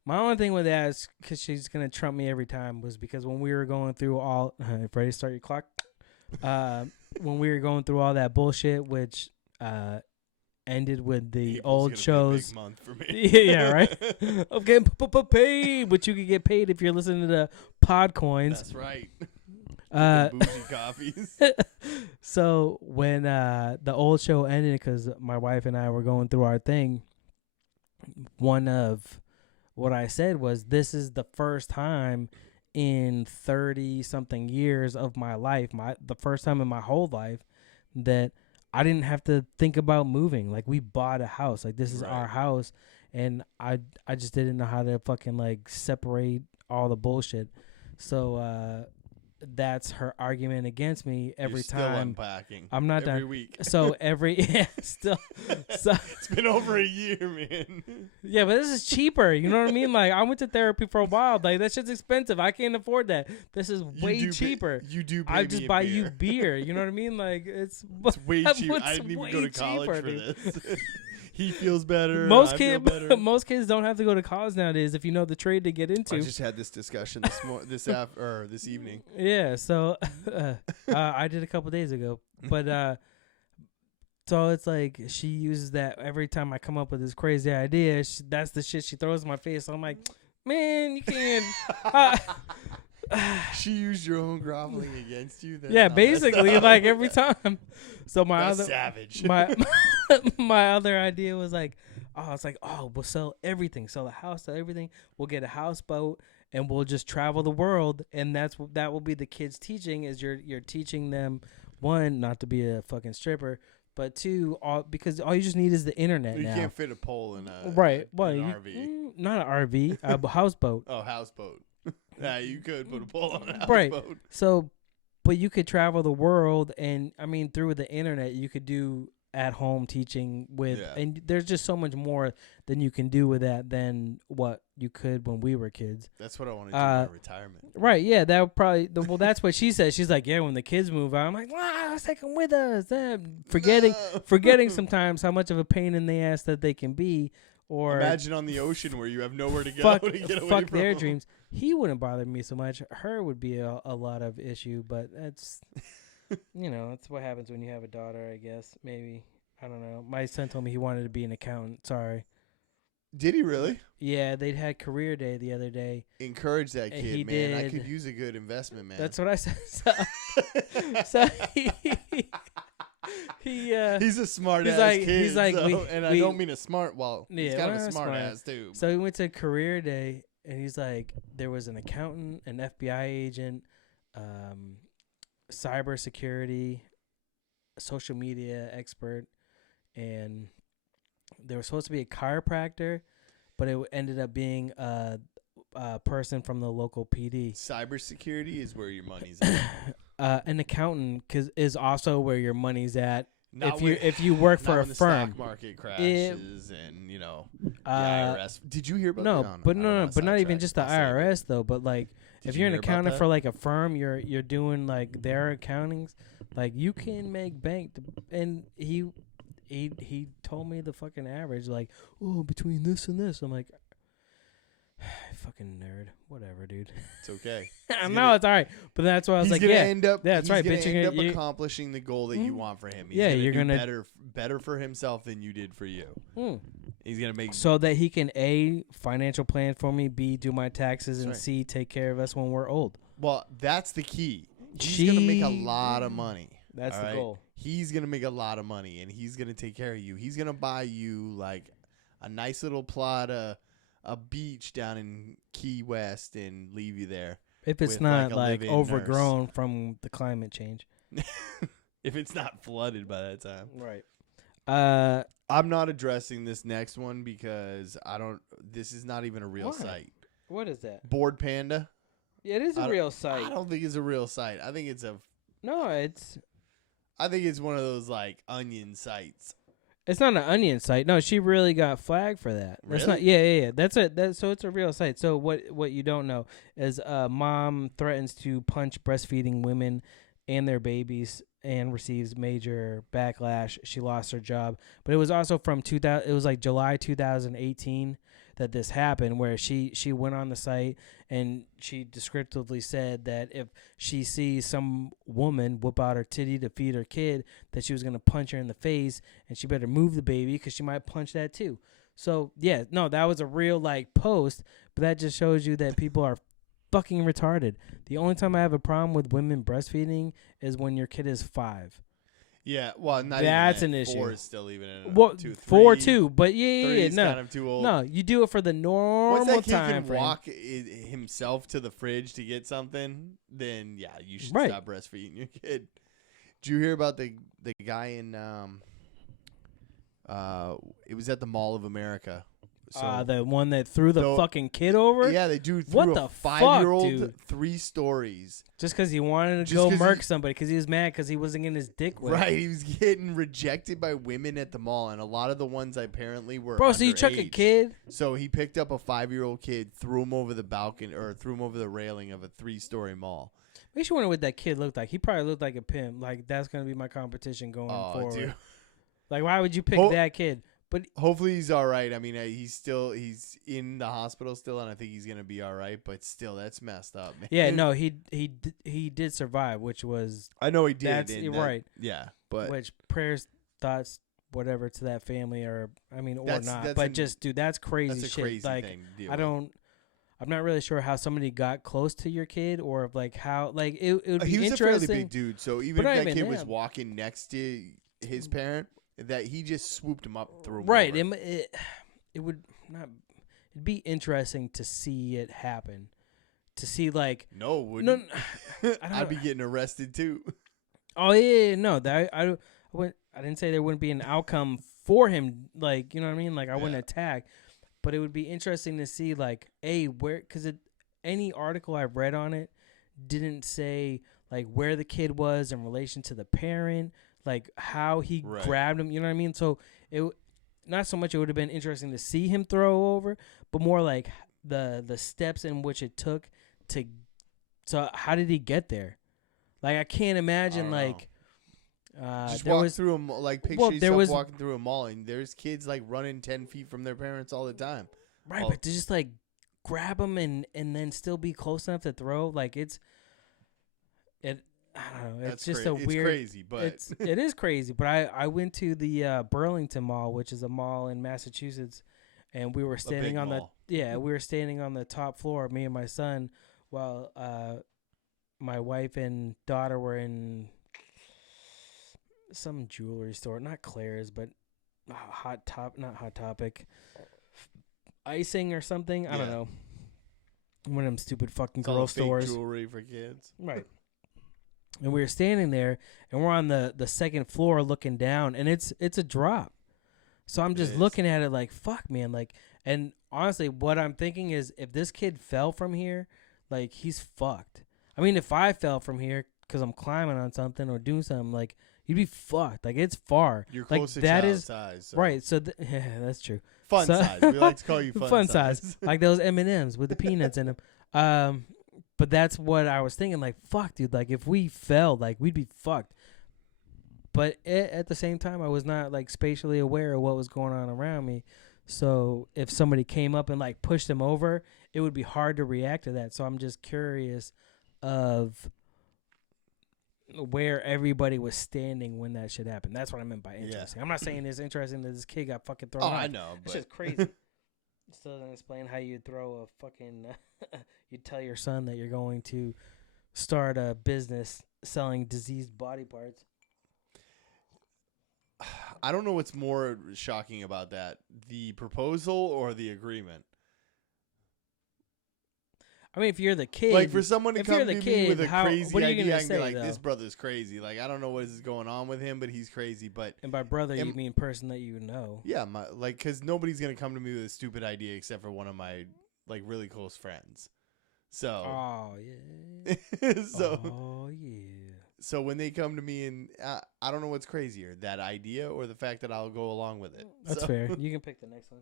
my only thing with that is because she's gonna trump me every time was because when we were going through all ready to start your clock, when we were going through all that bullshit, which ended with the April's old gonna be a shows. big month for me. Yeah, right. I'm getting paid, but you can get paid if you're listening to the Podcoins. That's right. Uh, Bougie coffees. So when the old show ended, because my wife and I were going through our thing, one of what I said was, this is the first time in 30-something years of my life, the first time in my whole life, that I didn't have to think about moving. Like, we bought a house. Like, this is Right. our house, and I just didn't know how to fucking, like, separate all the bullshit. So that's her argument against me every You're still time. unpacking. I'm not every done. week. So still. So It's been over a year, man. yeah, but this is cheaper. You know what I mean? Like, I went to therapy for a while. Like, that shit's expensive. I can't afford that. This is way cheaper. You do. Pay I me just in buy beer. you beer. You know what I mean? Like, it's Way cheaper. what's I didn't even way go to college cheaper, for dude? this. He feels better. Most I feel kids, better. most kids don't have to go to college nowadays if you know the trade to get into. I just had this discussion this evening. Yeah, so I did a couple days ago, but so it's like she uses that every time I come up with this crazy idea. That's the shit she throws in my face. So I'm like, man, you can't. She used your own groveling against you. That's Yeah, not basically, messed up. like every time. So That's savage. my other idea was like, we'll sell everything, sell the house, sell everything. We'll get a houseboat and we'll just travel the world, and that will be the kids' teaching. Is you're teaching them, one, not to be a fucking stripper, but two, because all you just need is the internet You now. can't fit a pole in a Right? Well, an RV. not an RV, a houseboat. Oh, houseboat. Yeah, you could put a pole on a houseboat. Right. So, but you could travel the world, and I mean, through the internet, you could do at-home teaching with, Yeah. and there's just so much more than you can do with that than what you could when we were kids. That's what I want to do in my retirement. Right? Yeah, that would probably. Well, that's what she said. She's like, yeah, when the kids move out, I'm like, wow, let's take them with us. Forgetting sometimes how much of a pain in the ass that they can be. Or imagine on the ocean where you have nowhere to go fuck, to get away fuck from their them. dreams. He wouldn't bother me so much. Her would be a lot of issue, but that's, that's what happens when you have a daughter, I guess. Maybe. I don't know. My son told me he wanted to be an accountant. Sorry. Did he really? Yeah, they'd had career day the other day. Encourage that And kid, he man. I did. could use a good investment, man. That's what I said. So he's a smart he's ass like- kid. he's like, so- I we- don't mean a smart. Well, he's Yeah, kind of well, a smart smart. ass too. So he went to career day, and he's like, there was an accountant, an FBI agent, cybersecurity, a social media expert, and there was supposed to be a chiropractor, but it ended up being a person from the local PD. Cybersecurity is where your money's at. An accountant is also where your money's at. Not If you work not for a when the firm. stock market crashes and the Uh, IRS. Did you hear about No, that? but I don't no, wanna but not even sidetrack. just the I'll save it. IRS though. But like, Did if you you're an hear about accountant that? for like a firm, you're doing like their accountings, like you can make bank. And he told me the fucking average, like, oh, between this and this. I'm like, fucking nerd, whatever, dude. It's okay. I know it's all right, but that's why I was He's like, gonna yeah, end up. that's he's right, gonna bitch, you're end gonna- up you- accomplishing the goal that you want for him. He's Yeah, gonna you're do gonna- better for himself than you did for you. mm. He's gonna make. So that he can A, financial plan for me, B, do my taxes, and That's right. C, take care of us when we're old. Well, that's the key. He's gonna make a She- lot of money. That's all the right? goal. He's gonna make a lot of money, and he's gonna take care of you. He's gonna buy you like a nice little plot, a beach down in Key West, and leave you there. If it's with, not a like live-in overgrown from the climate change. nurse. If it's not flooded by that time. Right. I'm not addressing this next one because this is not even a real Why? site. What is that? Bored Panda. Yeah, it is a real site. I don't think it's a real site. I think it's one of those like onion sites. It's not an onion site. No, she really got flagged for that. That's Really? not. Yeah. So it's a real site. So what you don't know is mom threatens to punch breastfeeding women and their babies and receives major backlash. She lost her job, but it was also from 2000. It was like July 2018 that this happened, where she went on the site and she descriptively said that if she sees some woman whip out her titty to feed her kid, that she was going to punch her in the face and she better move the baby because she might punch that too. So, yeah, no, that was a real, like, post, but that just shows you that people are fucking retarded. The only time I have a problem with women breastfeeding is when your kid is 5. Yeah, well, not That's even an that. issue. 4 is still even in Well, 2, 4 3, too, but yeah, 3 is no. kind of too old. No, you do it for the normal Once that kid time can frame. walk himself to the fridge to get something, then yeah, you should Right. stop breastfeeding your kid. Did you hear about the guy in it was at the Mall of America. So The one that threw the fucking kid over? yeah, they do What threw the a fuck, 5-year-old dude? 3 stories. Just because he wanted to Just go 'cause murk he- somebody because he was mad because he wasn't getting his dick wet. Right, he was getting rejected by women at the mall, and a lot of the ones apparently were Bro, so you chuck a underage. kid? So he picked up a 5-year-old kid, threw him over the balcony or threw him over the railing of a 3-story mall. Makes you wonder what that kid looked like. He probably looked like a pimp. Like, that's going to be my competition going forward. Dude. Like, why would you pick that kid? But Hopefully he's all right. I mean, he's in the hospital still, and I think he's gonna be all right. But still, that's messed up, man. yeah, no, he did survive, which was I know he did. that's right. Yeah, but Which prayers, thoughts, whatever to that family, or I mean, or That's- not. that's But an- just dude, that's crazy that's a shit. crazy like, thing. To deal I don't. I'm not really sure how somebody got close to your kid, or like how like it would with. be He was a interesting. fairly big dude, so even But if not that even kid was them. walking next to his parent, that he just swooped him up, threw him Right. over. It would not. It'd be interesting to see it happen. To see like No, wouldn't. I don't I'd be know. getting arrested too. Oh yeah, no, that I didn't say there wouldn't be an outcome for him. Like, you know what I mean? Like, I wouldn't Yeah. attack, but it would be interesting to see like because any article I've read on it didn't say like where the kid was in relation to the parent, like how he Right. grabbed him. You know what I mean? So not so much it would have been interesting to see him throw over, but more like the steps in which it took to. So how did he get there? Like, I can't imagine don't know. like. Just There walk was through a mall, like picture well, there yourself was- walking through a mall, and there's kids like running 10 feet from their parents all the time. right, Oh. but to just like grab him and then still be close enough to throw, like I don't know. It's That's just a it's weird. crazy, but It is crazy, but I went to the Burlington Mall, which is a mall in Massachusetts, and we were standing big on mall. we were standing on the top floor, me and my son, while my wife and daughter were in some jewelry store, not Claire's, but not Hot Topic, Icing or something. I don't Yeah. know. One of them stupid fucking it's all girl fake stores. jewelry for kids. Right. And we were standing there, and we're on the second floor looking down, and it's a drop. So I'm just is. looking at it like, fuck, man. Like, and honestly, what I'm thinking is if this kid fell from here, like, he's fucked. I mean, if I fell from here because I'm climbing on something or doing something, like, you'd be fucked. Like, it's far. You're like, close to that child is size. So. right. So yeah, that's true. Fun So- size. We like to call you fun, size, like those M&Ms with the peanuts in them. But that's what I was thinking. Like, fuck, dude. Like, if we fell, like, we'd be fucked. But at the same time, I was not like spatially aware of what was going on around me. So if somebody came up and like pushed him over, it would be hard to react to that. So I'm just curious of where everybody was standing when that shit happened. That's what I meant by interesting. I'm not saying it's interesting that this kid got fucking thrown Oh, out. I know. It's But just crazy. Still doesn't explain how you throw a fucking. You tell your son that you're going to start a business selling diseased body parts. I don't know what's more shocking about that, the proposal or the agreement. I mean, if you're the kid, Like, for someone to if come you're to the me kid, with a crazy what are you idea, gonna I can be say, like, though? this brother's crazy. Like, I don't know what is going on with him, but he's crazy. But And by brother, you mean person that you know. yeah, because nobody's going to come to me with a stupid idea except for one of my, like, really close friends. So. Oh, yeah. Oh, yeah. So when they come to me and I don't know what's crazier, that idea or the fact that I'll go along with it. That's fair. You can pick the next one.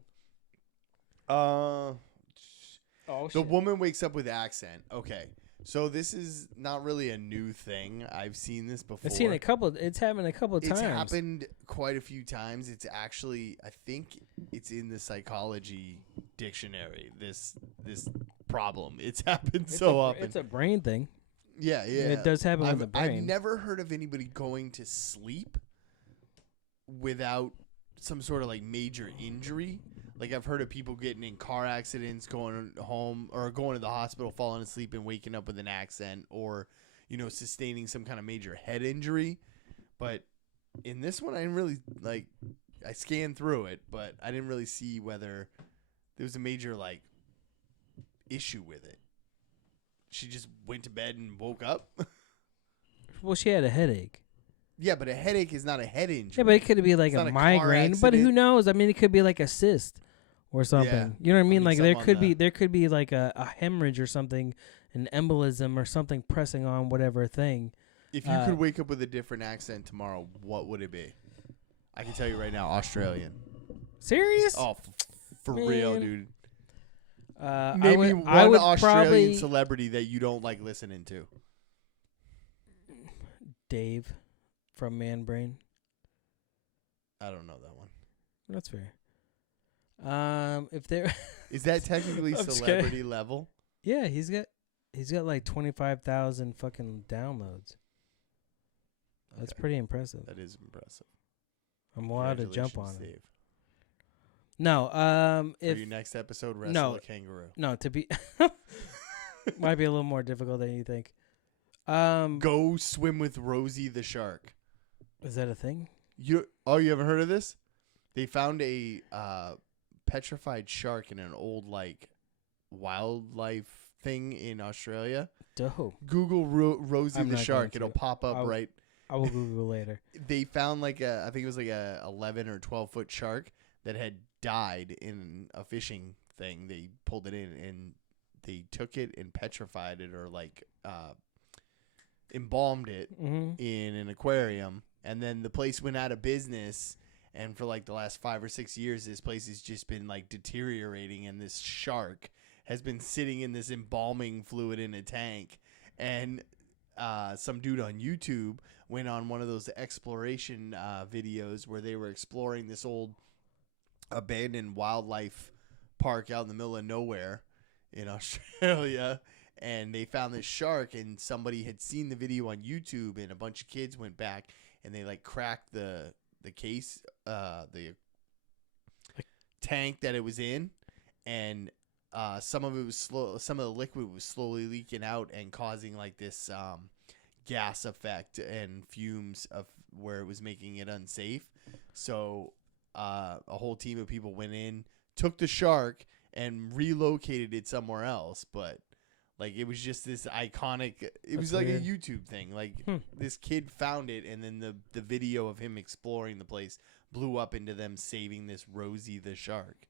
The shit. woman wakes up with accent. Okay. So this is not really a new thing. I've seen this before. I've seen it's happened a couple of times. It's happened quite a few times. It's actually, I think it's in the psychology dictionary, this problem. It's happened so often. It's a brain thing. Yeah. It does happen with the brain. I've never heard of anybody going to sleep without some sort of like major injury. Like, I've heard of people getting in car accidents, going home or going to the hospital, falling asleep and waking up with an accent, or, sustaining some kind of major head injury. But in this one, I didn't really, I scanned through it, but I didn't really see whether there was a major, issue with it. She just went to bed and woke up. Well, she had a headache. Yeah, but a headache is not a head injury. Yeah, but it could be like a migraine. But who knows? I mean, it could be like a cyst or something. Yeah. You know what I mean? Like there could be like a hemorrhage or something, an embolism or something pressing on whatever thing. If you could wake up with a different accent tomorrow, what would it be? I can tell you right now, Australian. Serious? Oh, for real, dude. Name me one Australian celebrity that you don't like listening to. Dave from Man Brain. I don't know that one. That's fair. If there is that technically celebrity level? Yeah, he's got like 25,000 fucking downloads. That's pretty impressive. That is impressive. I'm allowed to jump on Dave. it. No, for your next episode, wrestle a kangaroo. No, to be might be a little more difficult than you think. Go swim with Rosie the shark. Is that a thing? You haven't heard of this? They found a petrified shark in an old wildlife thing in Australia. Dope. Google Rosie the shark. It'll pop up right. I will Google later. They found I think it was like a 11 or 12-foot shark that had died in a fishing thing. They pulled it in and they took it and petrified it or embalmed it in an aquarium. And then the place went out of business. And for the last 5 or 6 years, this place has just been deteriorating. And this shark has been sitting in this embalming fluid in a tank. And some dude on YouTube went on one of those exploration videos where they were exploring this old abandoned wildlife park out in the middle of nowhere in Australia. And they found this shark, and somebody had seen the video on YouTube, and a bunch of kids went back and they cracked the case, the tank that it was in, and some of the liquid was slowly leaking out and causing this gas effect and fumes of where it was making it unsafe. So a whole team of people went in, took the shark, and relocated it somewhere else. But it was just this iconic. It was like weird. A YouTube thing. This kid found it, and then the video of him exploring the place blew up into them saving this Rosie the shark.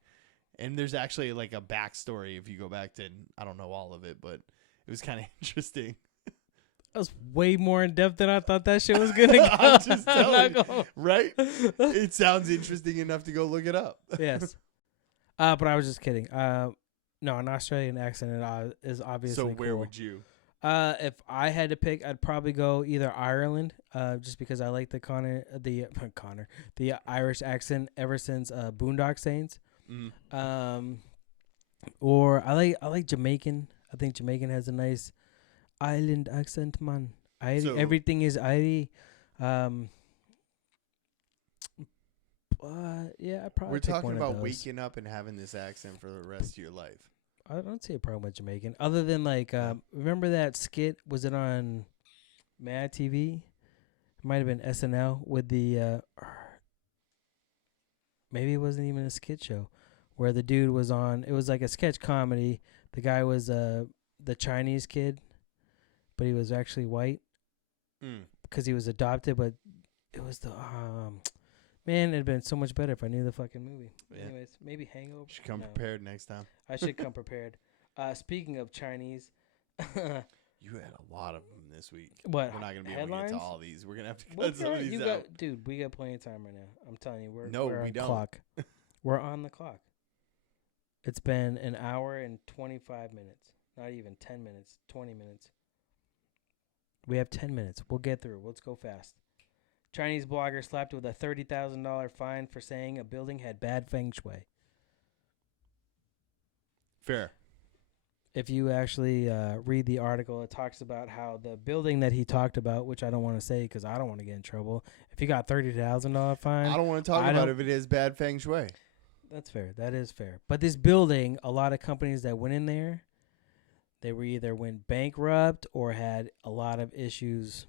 And there's actually a backstory if you go back to, I don't know all of it, but it was kind of interesting. That was way more in depth than I thought that shit was gonna go. I'm just telling you, right? It sounds interesting enough to go look it up. Yes. But I was just kidding. No, an Australian accent is obviously So where cool. would you? If I had to pick, I'd probably go either Ireland, just because I like the Irish accent ever since Boondock Saints. Or I like Jamaican. I think Jamaican has a nice island accent, man. Everything is Irie. Yeah, I probably. We're pick talking one about of those. waking up and having this accent for the rest of your life. I don't see a problem with Jamaican, other than remember that skit? Was it on Mad TV? It might have been SNL with the maybe it wasn't even a skit show, where the dude was on. It was like a sketch comedy. The guy was the Chinese kid, but he was actually white because he was adopted. But it was the man. It'd been so much better if I knew the fucking movie. Yeah. Anyways, maybe Hangover. Should come No. prepared next time. I should come prepared. Speaking of Chinese, You had a lot of them this week. what We're not gonna be headlines? able to get to all these. We're gonna have to Well, cut some of these out. Dude, we got plenty of time right now. I'm telling you, we're No, we're we on don't. clock. We're on the clock. It's been an hour and 25 minutes. Not even 10 minutes. 20 minutes. We have 10 minutes. We'll get through. Let's go fast. Chinese blogger slapped with a $30,000 fine for saying a building had bad feng shui. Fair. If you actually read the article, it talks about how the building that he talked about, which I don't want to say because I don't want to get in trouble. If you got $30,000 fine, I don't want to talk about if it is bad feng shui. that's fair. That is fair. But this building, a lot of companies that went in there, they were either went bankrupt or had a lot of issues.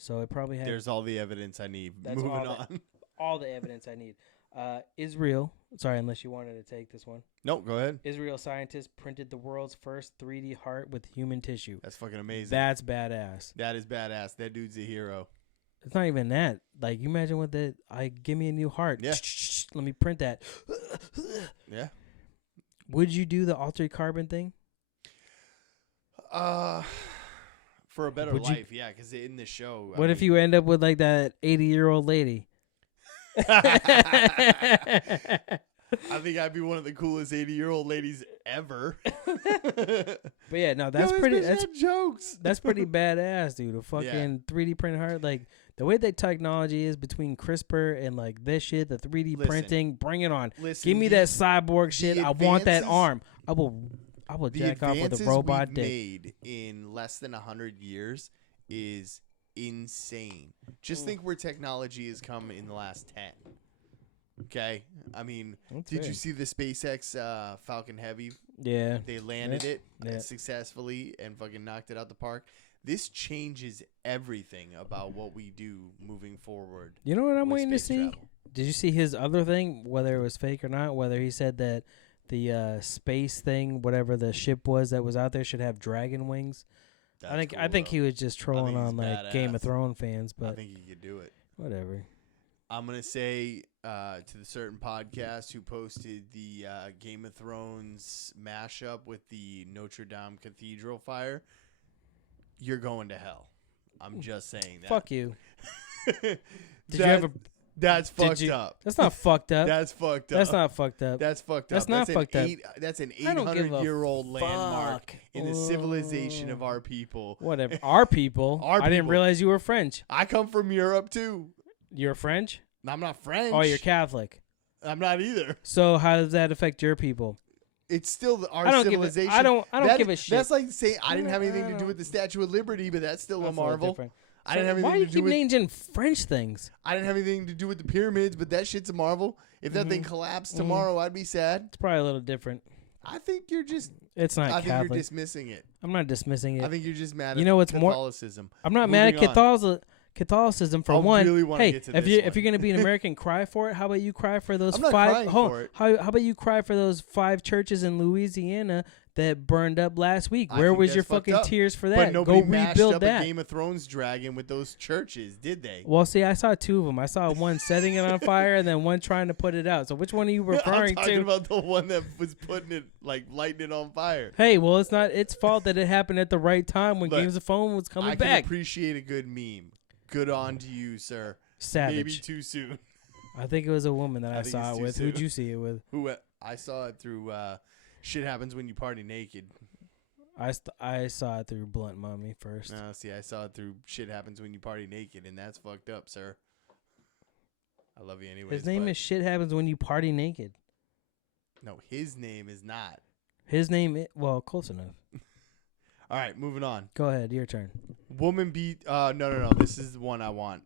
So it probably had There's all the evidence I need. That's Moving all on. all the evidence I need. Israel, sorry, unless you wanted to take this one. Nope, go ahead. Israel scientists printed the world's first 3D heart with human tissue. That's fucking amazing. That's badass. That is badass. That dude's a hero. It's not even that. Like, you imagine what that. Give me a new heart. Yeah. Let me print that. Yeah. Would you do the altered carbon thing? For a better Would you- life, yeah. Because in the show, What if you end up with like that 80-year-old lady? I think I'd be one of the coolest 80-year-old ladies ever. But yeah, no, that's Yo, this pretty. bitch That's had jokes. that's pretty badass, dude. A fucking 3D print heart, like the way that technology is between CRISPR and like this shit, the 3D Listen. printing. Bring it on. Listen, Give me that cyborg shit. I want that advances- arm. I will The jack off with advances a robot we've dick. made in less than 100 years is insane. Just think where technology has come in the last 10. Okay, I mean, That's did fair. you see the SpaceX Falcon Heavy? Yeah. They landed it Yeah. successfully and fucking knocked it out the park. This changes everything about what we do moving forward. You know what I'm with waiting to space see? travel. Did you see his other thing? Whether it was fake or not? Whether he said that the space thing, whatever the ship was that was out there, should have dragon wings. That's I cool, think though. he was just trolling he's on like Game of badass. Thrones fans, I but think he could do it. whatever. I'm gonna say to the certain podcast who posted the Game of Thrones mashup with the Notre Dame Cathedral fire, you're going to hell. I'm just saying that. Fuck you. Did you ever- That's Did fucked you- up. That's not fucked up. That's fucked up. That's not fucked up. That's fucked up. That's not fucked up. That's an I don't give a 800-year-old landmark fuck. in the civilization of Oh. our people. Whatever. Our people. Our I didn't people. realize you were French. I come from Europe too. You're French? I'm not French. Oh, you're Catholic. I'm not either. So how does that affect your people? It's still our I don't give civilization. a, I don't give a shit. That's like saying I didn't have anything to do don't- with the Statue of Liberty, but that's still a That's little marvel. different. I didn't have Why anything you to do keep with. naming French things? I didn't have anything to do with the pyramids, but that shit's a marvel. If that thing Mhm. collapsed Mhm. tomorrow, I'd be sad. It's probably a little different. I think you're just. It's not I think Catholic. you're dismissing it. I'm not dismissing it. I think you're just mad at You know what's more- Catholicism. I'm not mad at moving on. Catholicism for I one. really wanna Hey, get to if this you one. if you're gonna be an American, cry for it. How about you cry for those I'm not five? crying hold for on. it. How about you cry for those 5 churches in Louisiana that burned up last week? I Where think was that's your fucked fucking up. tears for But that? nobody Go mashed rebuild up that. a Game of Thrones dragon with those churches, did they? Well, see, I saw 2 of them. I saw one setting it on fire and then one trying to put it out. So which one are you I'm referring talking to? about the one that was putting it, like, lighting it on fire. Hey, well, it's not its fault that it happened at the right time when Look, Games of Thrones was coming I can back. appreciate a good meme. Good on to you, sir. Savage. Maybe too soon. I think it was a woman that I I think saw it's it too with. soon. Who'd you see it with? Who I saw it through Shit Happens When You Party Naked. I saw it through Blunt Mommy first. No, see, I saw it through Shit Happens When You Party Naked, and that's fucked up, sir. I love you anyways. His name but- is Shit Happens When You Party Naked. No, his name is not. His name well, close enough. All right, moving on. Go ahead, your turn. Woman beat. No. This is the one I want.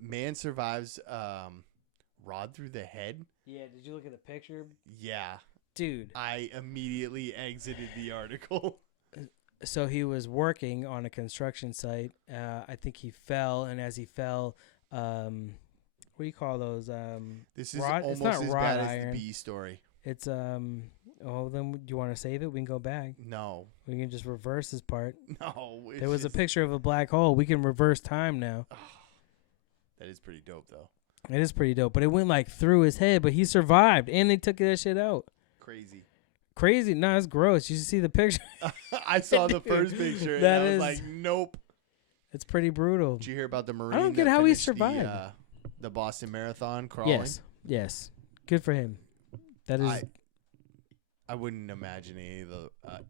Man survives rod through the head. Yeah, did you look at the picture? Yeah. Dude. I immediately exited the article. So he was working on a construction site. I think he fell, and as he fell, what do you call those? This is Rod- it's almost not as wrought bad as iron. the B story. It's Oh, then do you want to save it? We can go back. No. We can just reverse this part. No. There was a picture of a black hole. We can reverse time now. That is pretty dope, though. It is pretty dope, but it went like through his head, but he survived, and they took that shit out. Crazy. No, it's gross. You should see the picture. I saw the first picture, and that I was is- like, nope. It's pretty brutal. Did you hear about the Marine? I don't get that how he finished survived. The Boston Marathon crawling. Yes. Good for him. That is. I wouldn't imagine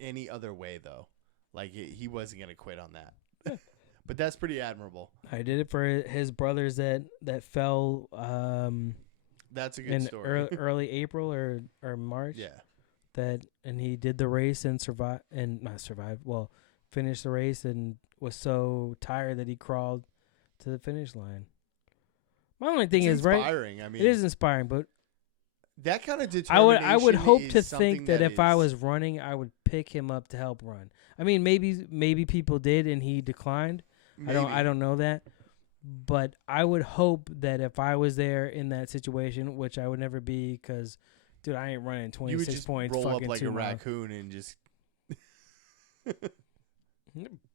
any other way, though. Like, he wasn't going to quit on that. But that's pretty admirable. I did it for his brothers that fell. That's a good in story. early April or March. Yeah. And he did the race and finished the race and was so tired that he crawled to the finish line. My only thing It's is, right? inspiring. I mean, It is inspiring, but that kind of determination. I would hope is to something think that if I is- was running, I would pick him up to help run. I mean, maybe people did and he declined. Maybe. I don't know that, but I would hope that if I was there in that situation, which I would never be, because dude, I ain't running You would 26 just points. roll up fucking like 2 a miles. raccoon and just.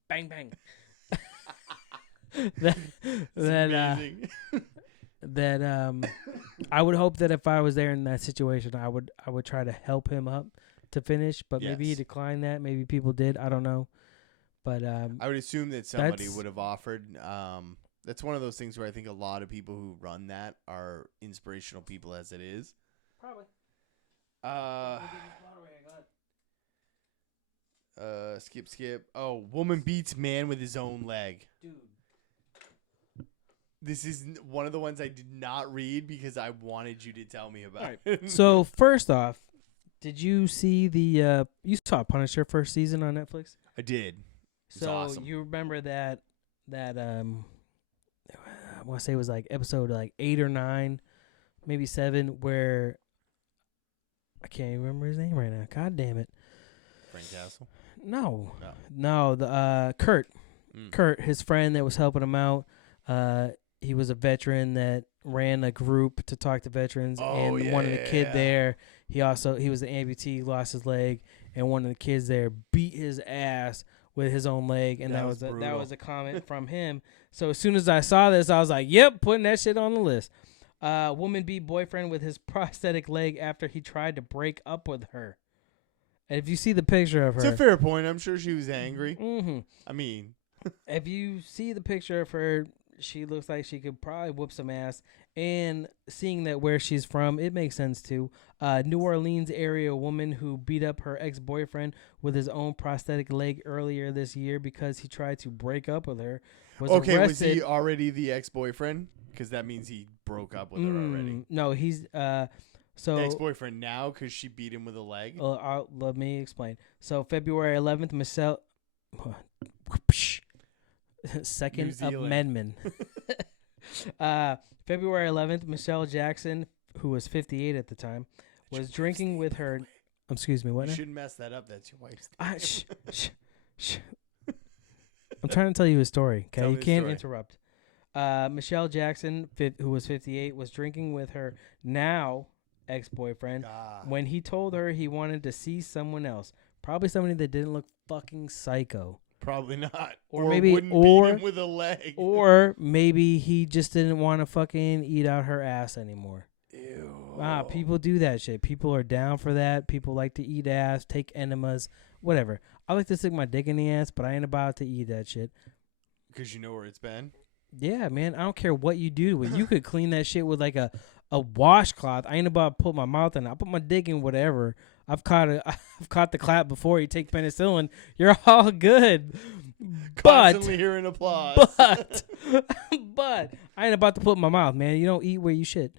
Bang bang. that Amazing. I would hope that if I was there in that situation, I would try to help him up to finish, but maybe he Yes. declined that. Maybe people did. I don't know. But I would assume that somebody that's- would have offered. That's one of those things where I think a lot of people who run that are inspirational people as it is. probably. Skip. Oh, woman beats man with his own leg. Dude. This is one of the ones I did not read because I wanted you to tell me about. Alright. It. So first off, did you see the you saw Punisher first season on Netflix? I did. It's So awesome. you remember that I want to say it was like episode like 8 or 9, maybe 7, where I can't even remember his name right now. God damn it. Frank Castle. No. No. The Kurt. Mm. Kurt, his friend that was helping him out. He was a veteran that ran a group to talk to veterans, Oh, and one of the kid yeah. there, he was an amputee, lost his leg, and one of the kids there beat his ass with his own leg, and That that was was brutal. a comment from him. So as soon as I saw this, I was like, "Yep, putting that shit on the list." Woman beat boyfriend with his prosthetic leg after he tried to break up with her. And if you see the picture of her, It's a fair point. I'm sure she was angry. mm-hmm. I mean, If you see the picture of her, she looks like she could probably whoop some ass. And seeing that where she's from, it makes sense too. New Orleans area woman who beat up her ex-boyfriend with his own prosthetic leg earlier this year because he tried to break up with her was okay, arrested. was he already the ex-boyfriend? Because that means he broke up with her already. No, he's so Ex-boyfriend now because she beat him with a leg. let me explain. So February 11th, Michelle, Second Zealand. Amendment. February 11th, Michelle Jackson, who was 58 at the time, was drinking with her. Excuse me, what? You now? shouldn't mess that up. That's your wife's name. Shh. I'm trying to tell you a story. Okay, Tell you me the can't story. interrupt. Michelle Jackson, who was 58, was drinking with her now ex-boyfriend Ah. when he told her he wanted to see someone else, probably somebody that didn't look fucking psycho, Probably not. Or maybe- wouldn't or- beat him with a leg. or maybe he just didn't want to fucking eat out her ass anymore. Ew. People do that shit. People are down for that. People like to eat ass, take enemas, whatever. I like to stick my dick in the ass, but I ain't about to eat that shit. Because you know where it's been. Yeah, man. I don't care what you do to it. You could clean that shit with like a washcloth. I ain't about to put my mouth in it. I put my dick in whatever. I've caught the clap before. You take penicillin, you're all good. Constantly hearing applause. But I ain't about to put in my mouth, man. You don't eat where you shit,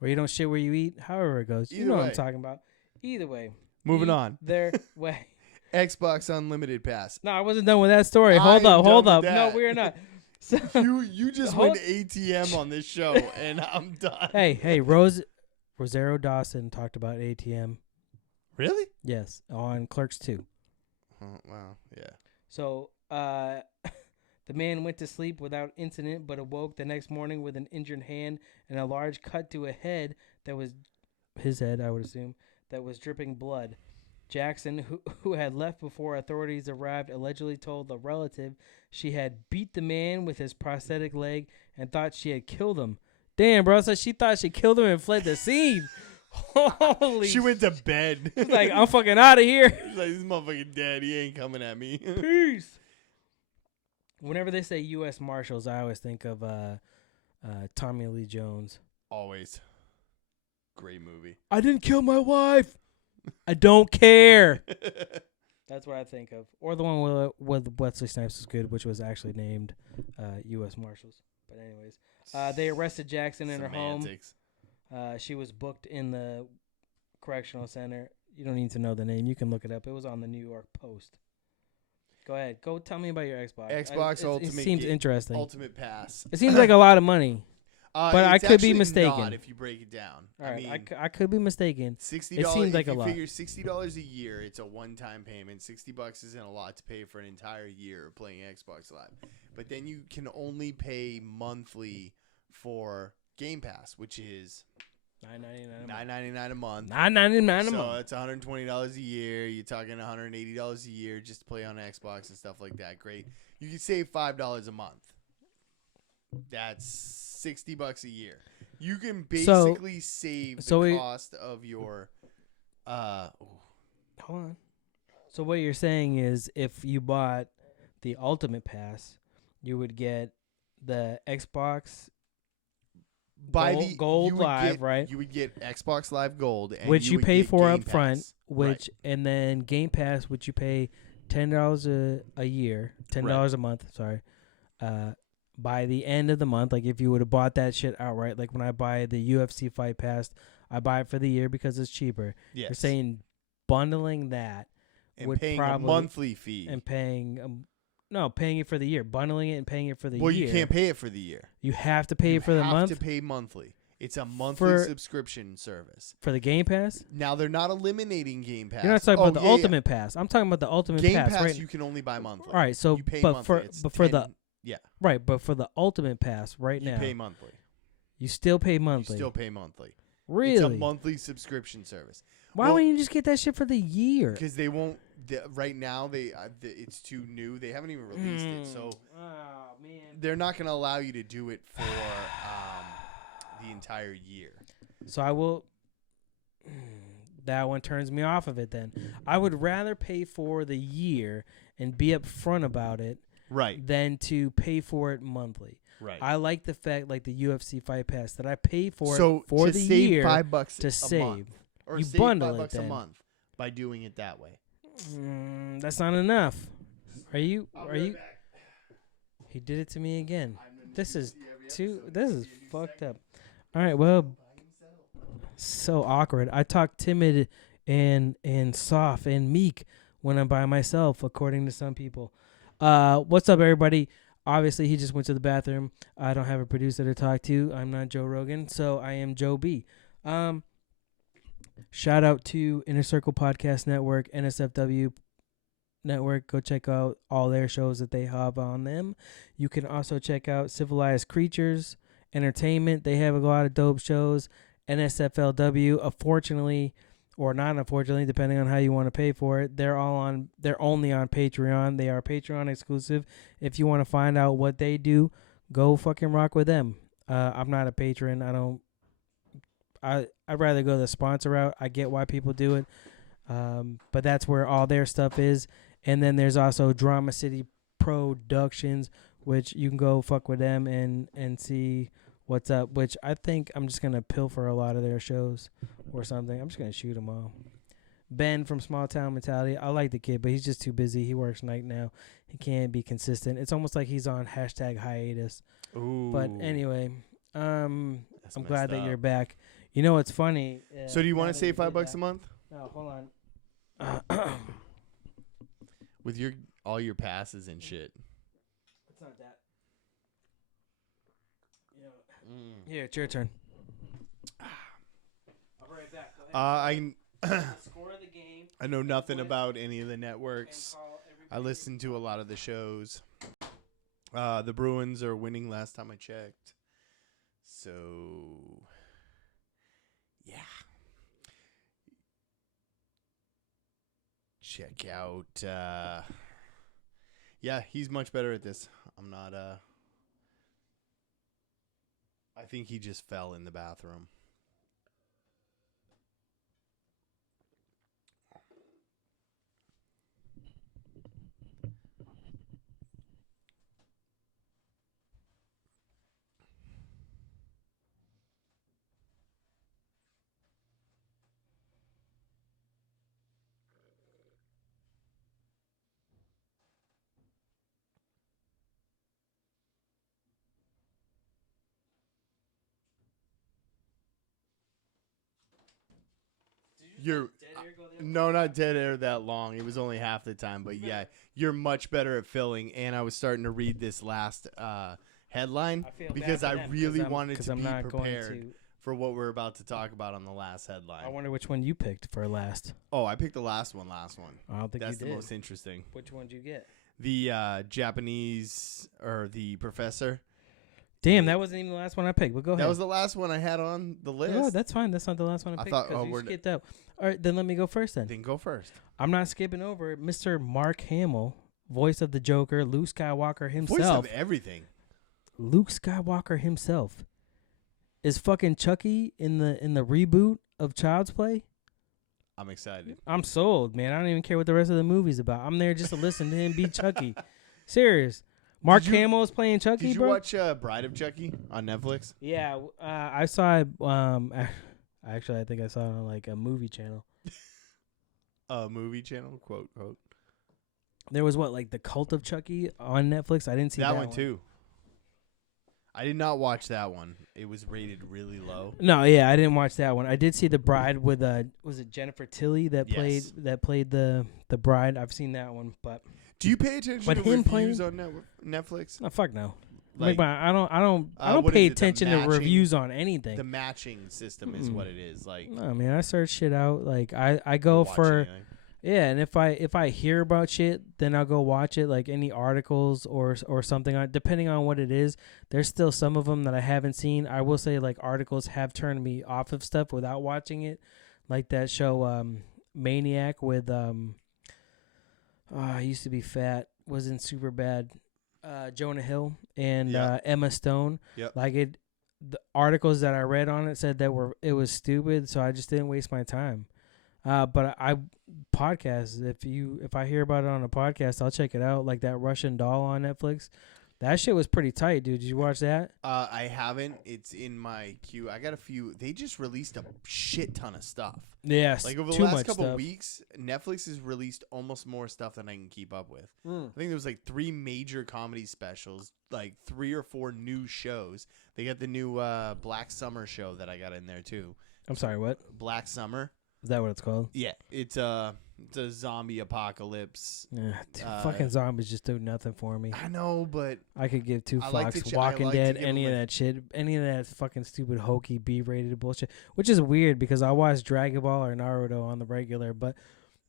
or you don't shit where you eat. However it goes, you Either know what way. I'm talking about. Either way, Moving eat on. Their way. Xbox Unlimited Pass. No, I wasn't done with that story. Hold I'm up, hold done up. with No, that. we're not. So, You just Hold- went ATM on this show, and I'm done. hey, Rosario Dawson talked about ATM. Really? Yes, on Clerks 2. Oh, wow. Yeah. So, The man went to sleep without incident, but awoke the next morning with an injured hand and a large cut to a head that was his head, I would assume, that was dripping blood. Jackson, who had left before authorities arrived, allegedly told a relative she had beat the man with his prosthetic leg and thought she had killed him. Damn, bro. So she thought she killed him and fled the scene. Holy She went to bed. She's like, I'm fucking out of here. She's like, this motherfucking dead. He ain't coming at me. Peace. Whenever they say U.S. Marshals, I always think of Tommy Lee Jones. Always. Great movie. I didn't kill my wife. I don't care. That's what I think of. Or the one with Wesley Snipes was good, which was actually named U.S. Marshals. But anyways, they arrested Jackson in her home. She was booked in the correctional center. You don't need to know the name. You can look it up. It was on the New York Post. Go ahead. Go tell me about your Xbox. Ultimate. It seems interesting. Ultimate Pass. It seems like a lot of money. But I could be mistaken. Not if you break it down. All right, I could be mistaken. $60. It seems like a lot. If you figure $60 a year, it's a one-time payment. $60 isn't a lot to pay for an entire year of playing Xbox Live. But then you can only pay monthly for Game Pass, which is $9.99 a month. $9.99 a month. So it's $120 a year. You're talking $180 a year just to play on Xbox and stuff like that. Great. You can save $5 a month. That's $60 a year. You can basically save the cost of your. Hold on. So what you're saying is, if you bought the Ultimate Pass, you would get the Xbox Gold Live, right? You would get Xbox Live Gold, and which you pay for up front. Right. And then Game Pass, which you pay $10 a year, $10 a month. Sorry. By the end of the month, like if you would have bought that shit outright, like when I buy the UFC Fight Pass, I buy it for the year because it's cheaper. Yes. You're saying bundling that and would paying probably, a monthly fee and paying paying it for the year, bundling it and paying it for the year. Well, you can't pay it for the year. You have to pay it for the month. You have to pay monthly. It's a monthly subscription service for the Game Pass. Now they're not eliminating Game Pass. You're not talking about the Ultimate Pass. I'm talking about the Ultimate Game Pass. Pass you can only buy monthly. All right, so you pay but monthly. for the Ultimate Pass now, you pay monthly. You still pay monthly. You still pay monthly. Really? It's a monthly subscription service. Why wouldn't you just get that shit for the year? Because they won't. Right now, it's too new. They haven't even released it, so they're not going to allow you to do it for the entire year. So I will. That one turns me off of it. Then I would rather pay for the year and be upfront about it, right, than to pay for it monthly. Right. I like the fact, like the UFC Fight Pass, that I pay for it for the year $5 to save. Month, or you save bundle $5 it then. a month by doing it that way. That's not enough. Are you? Back. He did it to me again. This is fucked up. All right. Well, so awkward. I talk timid and soft and meek when I'm by myself, according to some people. What's up, everybody? Obviously, he just went to the bathroom. I don't have a producer to talk to. I'm not Joe Rogan, so I am Joe B. Shout out to Inner Circle Podcast Network, NSFW Network. Go check out all their shows that they have on them. You can also check out Civilized Creatures Entertainment. They have a lot of dope shows. NSFLW, unfortunately, or not unfortunately, depending on how you want to pay for it, they're only on Patreon. They are Patreon exclusive. If you want to find out what they do, go fucking rock with them. I'm not a patron. I'd rather go the sponsor route. I get why people do it. But that's where all their stuff is. And then there's also Drama City Productions, which you can go fuck with them and see what's up, which I think I'm just going to pilfer a lot of their shows or something. I'm just going to shoot them all. Ben from Small Town Mentality. I like the kid, but he's just too busy. He works night now. He can't be consistent. It's almost like he's on #hiatus. Ooh. But anyway, I'm glad that you're back. You know what's funny? So do you want to save $5 a month? No, hold on. With all your passes and shit. It's not that. Here, it's your turn. I'll be right back. Score of the game. I know nothing about any of the networks. I listen to a lot of the shows. The Bruins are winning last time I checked. So, yeah. Check out. Yeah, he's much better at this. I'm not. I think he just fell in the bathroom. You're no, not dead air that long. It was only half the time, but yeah, you're much better at filling. And I was starting to read this last headline because I really wanted to be prepared for what we're about to talk about on the last headline. I wonder which one you picked for last. Oh, I picked the last one. I don't think that's you did. The most interesting. Which one did you get? The Japanese or the professor. Damn, that wasn't even the last one I picked. But go ahead. That was the last one I had on the list. No, that's fine. That's not the last one I picked. I thought, you skipped out. All right, then let me go first then. Then go first. I'm not skipping over Mr. Mark Hamill, voice of the Joker, Luke Skywalker himself. Voice of everything. Luke Skywalker himself is fucking Chucky in the reboot of Child's Play. I'm excited. I'm sold, man. I don't even care what the rest of the movie's about. I'm there just to listen to him be Chucky. Serious. Mark Hamill is playing Chucky, bro. Did you watch Bride of Chucky on Netflix? Yeah, I saw it. Actually, I think I saw it on like a movie channel. A movie channel, quote. There was like the Cult of Chucky on Netflix. I didn't see that one too. I did not watch that one. It was rated really low. No, yeah, I didn't watch that one. I did see The Bride with was it Jennifer Tilly that played the bride. I've seen that one, but do you pay attention to reviews on Netflix? No, fuck no. Like, I don't pay attention to reviews on anything. The matching system is what it is. Like, no, man, I search shit out. Like I go for anything. Yeah, and if I hear about shit, then I'll go watch it. Like any articles or something. Depending on what it is, there's still some of them that I haven't seen. I will say like articles have turned me off of stuff without watching it, like that show Maniac with he used to be fat, wasn't super bad. Jonah Hill and Emma Stone. Yep. Like the articles that I read on it said that it was stupid, so I just didn't waste my time. But I podcasts. If I hear about it on a podcast, I'll check it out. Like that Russian Doll on Netflix. That shit was pretty tight, dude. Did you watch that? I haven't. It's in my queue. I got a few. They just released a shit ton of stuff. Yes. Like over the last couple of weeks, Netflix has released almost more stuff than I can keep up with. I think there was like 3 major comedy specials, like 3 or 4 new shows. They got the new Black Summer show that I got in there too. I'm sorry, what? Black Summer. Is that what it's called? Yeah, it's a zombie apocalypse. Fucking zombies just do nothing for me. I know, but I could give two fucks. Walking Dead, any of that shit, any of that fucking stupid hokey B-rated bullshit, which is weird because I watch Dragon Ball or Naruto on the regular, but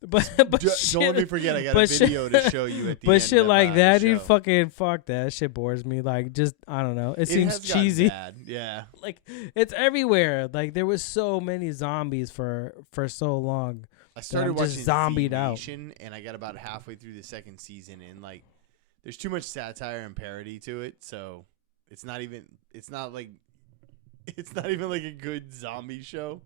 don't let me forget. I got a video to show you at the but end. But shit of, like that, dude, show. fuck that shit bores me. Like, just I don't know. It seems cheesy. Bad. Yeah, like it's everywhere. Like there was so many zombies for so long. I started watching zombied out, and I got about halfway through the 2nd season, and like, there's too much satire and parody to it, so it's not even like a good zombie show.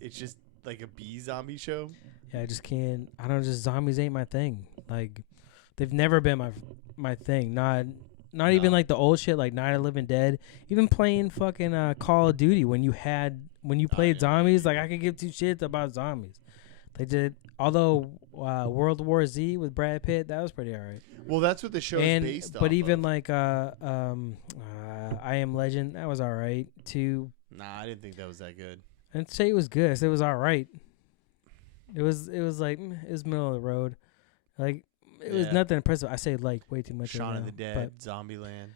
It's just like a B zombie show. Yeah, I just can't. I don't. Just zombies ain't my thing. Like, they've never been my thing. Not even like the old shit, like Night of the Living Dead. Even playing fucking Call of Duty when you played zombies. Like I could give 2 shits about zombies. They did. Although World War Z with Brad Pitt, that was pretty alright. Well, that's what the show is based on. But even like I Am Legend, that was alright too. Nah, I didn't think that was that good. I didn't say it was good. I said it was alright. It was like it was middle of the road. Like it was nothing impressive. I say like way too much. Shaun of the Dead, Zombieland.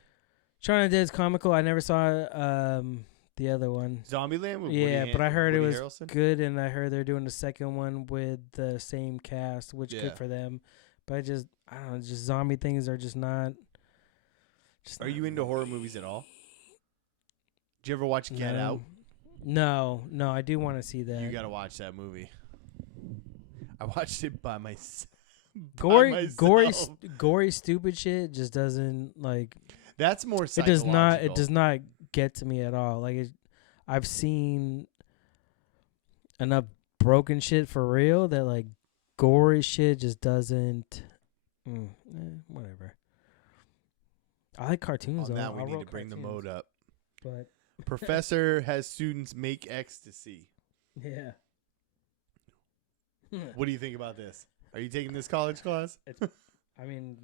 Shaun of the Dead's comical. I never saw the other one. Zombieland with but I heard Woody it was Harrelson? good, and I heard they're doing the second one with the same cast, which good for them. But I don't know, just zombie things are just not. Just Are not you into really. horror movies at all? Did you ever watch Get Out? No, I do want to see that. You gotta watch that movie. I watched it by myself. gory, stupid shit just doesn't like. That's more It psychological. does not get to me at all. Like I've seen enough broken shit for real that like gory shit just doesn't. Whatever. I like cartoons. On though. that, we I'll need roll to bring the cartoons, mode up. But Professor has students make ecstasy. yeah. What do you think about this? Are you taking this college class? I mean,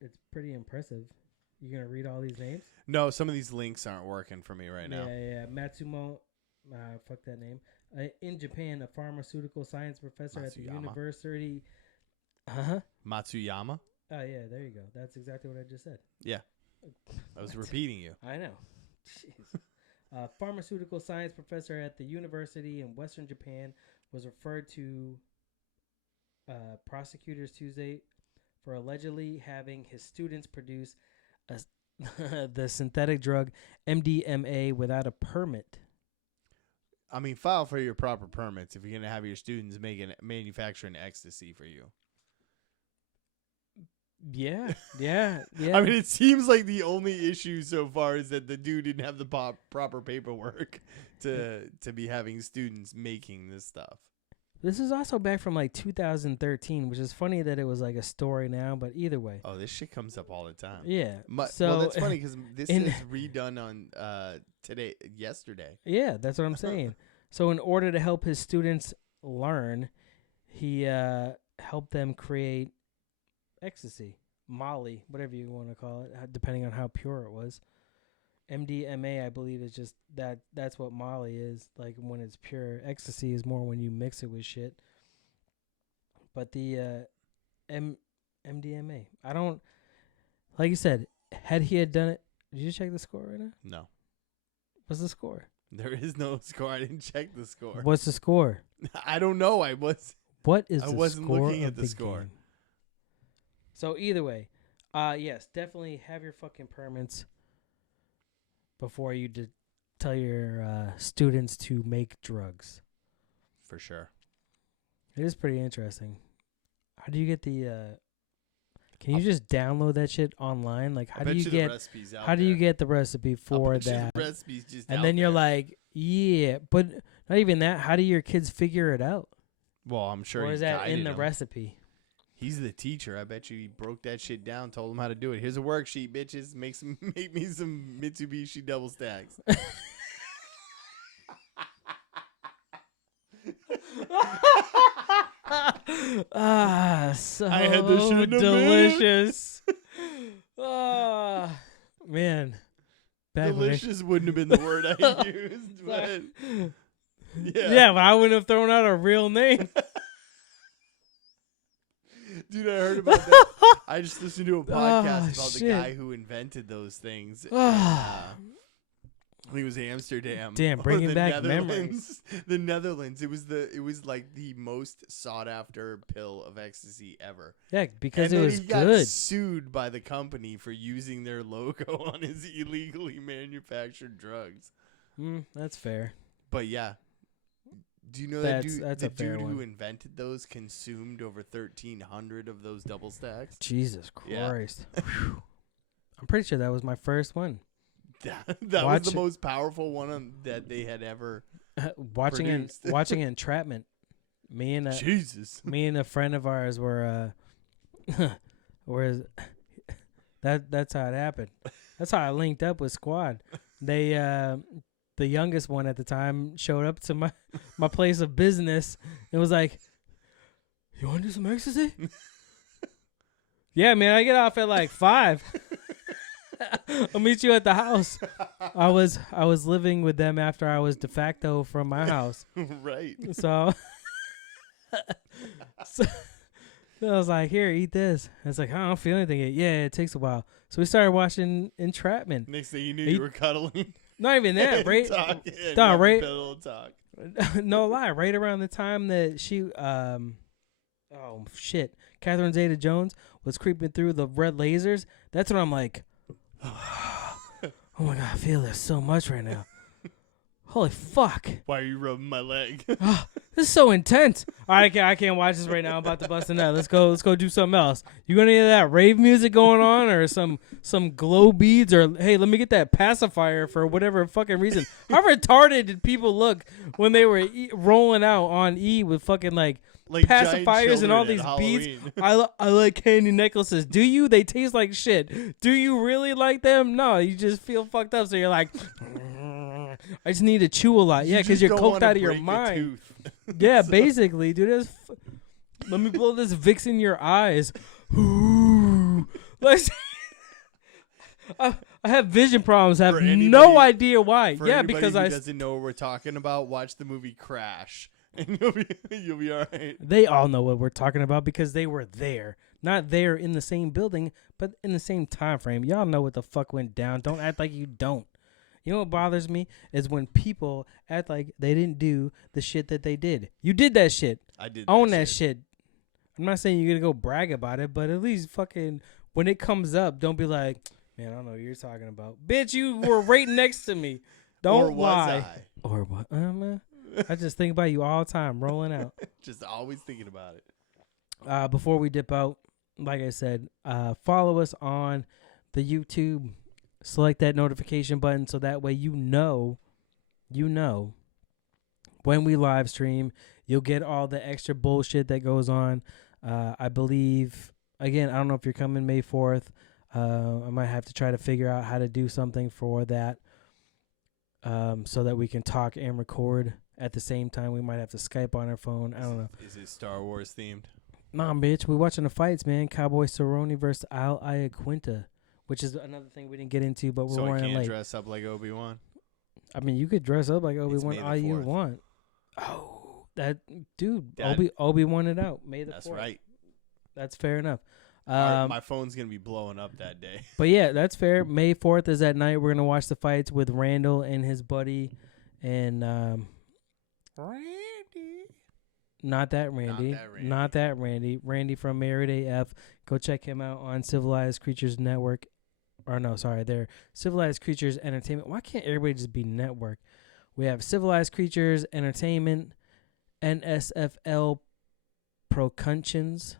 it's pretty impressive. You gonna read all these names? No, some of these links aren't working for me right now. Yeah. Matsumo, fuck that name. In Japan, a pharmaceutical science professor at the Matsuyama. university. Matsuyama? Oh yeah, there you go. That's exactly what I just said. Yeah. I was repeating you. I know. Jeez. Pharmaceutical science professor at the university in Western Japan was referred to prosecutors Tuesday for allegedly having his students produce the synthetic drug MDMA without a permit. I mean, file for your proper permits if you're going to have your students manufacturing ecstasy for you. Yeah. I mean, it seems like the only issue so far is that the dude didn't have the proper paperwork to be having students making this stuff. This is also back from like 2013, which is funny that it was like a story now, but either way. Oh, this shit comes up all the time. Yeah. Well, that's funny because this is redone on yesterday. Yeah, that's what I'm saying. So in order to help his students learn, he helped them create ecstasy, Molly, whatever you want to call it, depending on how pure it was. MDMA, I believe, is just that's what Molly is, like when it's pure. Ecstasy is more when you mix it with shit. But the MDMA, I don't, like you said, had he had done it, did you check the score right now? No. What's the score? There is no score. I didn't check the score. What's the score? I don't know. What is I the wasn't score looking of at the score. game? So either way, yes, definitely have your fucking permits before you tell your students to make drugs. For sure. It is pretty interesting. How do you get the? Can you just download that shit online? Like, how do you get? How do you get the recipe for that? Recipes just and then you're like, yeah, but not even that. How do your kids figure it out? Well, I'm sure. Or He's is that in guided the them. recipe? He's the teacher. I bet you he broke that shit down, told them how to do it. Here's a worksheet, bitches. Make me some Mitsubishi double stacks. So I had this shit in the delicious. Man. Delicious wouldn't have been the word I used, but yeah, but I wouldn't have thrown out a real name. Dude, I heard about that. I just listened to a podcast about the guy who invented those things. I think it was Amsterdam. Damn, bringing the back Netherlands. memories. The Netherlands. It was like the most sought after pill of ecstasy ever. Yeah, because and it then was he got good. sued by the company for using their logo on his illegally manufactured drugs. That's fair. But yeah. Do you know that That's the a fair dude who one. invented those consumed over 1,300 of those double stacks? Jesus Yeah. Christ. I'm pretty sure that was my first one. That was the most powerful one that they had ever watching produced. Entrapment. Me and Jesus. me and a friend of ours were that's how it happened. That's how I linked up with Squad. They the youngest one at the time showed up to my place of business and was like, "You want to do some ecstasy?" Yeah, man, I get off at like 5. I'll meet you at the house. I was living with them after I was de facto from my house. Right. So I was like, "Here, eat this." And it's like, "I don't feel anything yet." Yeah, it takes a while. So we started watching Entrapment. Next thing you knew, you were cuddling. Not even that, right? Talking. No, right? Pillow talk. No lie. Right around the time that she, Catherine Zeta-Jones was creeping through the red lasers. That's when I'm like, Oh my god, I feel this so much right now. Holy fuck. Why are you rubbing my leg? This is so intense. All right, I can't watch this right now. I'm about to bust a nut. Let's go do something else. You got any of that rave music going on, or some glow beads, or hey, let me get that pacifier for whatever fucking reason. How retarded did people look when they were rolling out on E with fucking like pacifiers and all these beads? I like candy necklaces. Do you? They taste like shit. Do you really like them? No, you just feel fucked up. So you're like, I just need to chew a lot. Yeah, because you're coked out of your mind. Yeah, basically, dude. Let me blow this Vicks in your eyes. Let's. I have vision problems. I have no idea why. Yeah, because I doesn't know what we're talking about. Watch the movie Crash, and you'll be all right. They all know what we're talking about because they were there, not there in the same building, but in the same time frame. Y'all know what the fuck went down. Don't act like you don't. You know what bothers me is when people act like they didn't do the shit that they did. You did that shit. I did. Own that shit. I'm not saying you're going to go brag about it, but at least fucking when it comes up, don't be like, man, I don't know what you're talking about. Bitch, you were right next to me. Don't lie. Or what? I just think about you all the time, rolling out. Just always thinking about it. Before we dip out, like I said, follow us on the YouTube. Select that notification button so that way you know when we live stream. You'll get all the extra bullshit that goes on. I believe, again, I don't know if you're coming May 4th. I might have to try to figure out how to do something for that so that we can talk and record at the same time. We might have to Skype on our phone. I don't know. Is it Star Wars themed? Nah, bitch. We're watching the fights, man. Cowboy Cerrone versus Al Iaquinta. Which is another thing we didn't get into, but we're running late. So I can't dress up like Obi-Wan? I mean, you could dress up like Obi-Wan all you want. Oh, that dude, Obi-Wan it out. May the 4th. That's right. That's fair enough. My phone's going to be blowing up that day. But yeah, that's fair. May 4th is at night. We're going to watch the fights with Randall and his buddy. And Randy. Not that Randy. Randy from Married AF. Go check him out on Civilized Creatures Network. Or no, sorry, they're Civilized Creatures Entertainment. Why can't everybody just be network? We have Civilized Creatures Entertainment, NSFL Productions,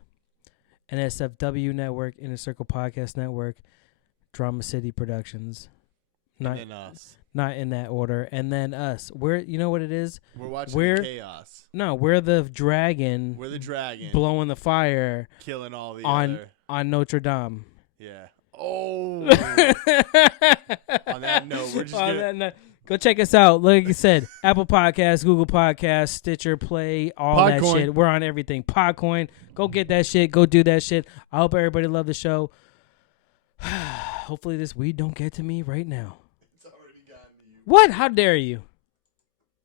NSFW Network, Inner Circle Podcast Network, Drama City Productions. And then us. Not in that order. And then us. We're, you know what it is? We're watching the chaos. No, we're the dragon. We're the dragon. Blowing the fire. Killing all the on Notre Dame. Yeah. Oh. On that note, we're just go check us out. Like I said, Apple Podcasts, Google Podcasts, Stitcher, Play, all Podcoin. That shit. We're on everything. Podcoin. Go get that shit. Go do that shit. I hope everybody loved the show. Hopefully this weed don't get to me right now. It's already gotten to you. What? How dare you?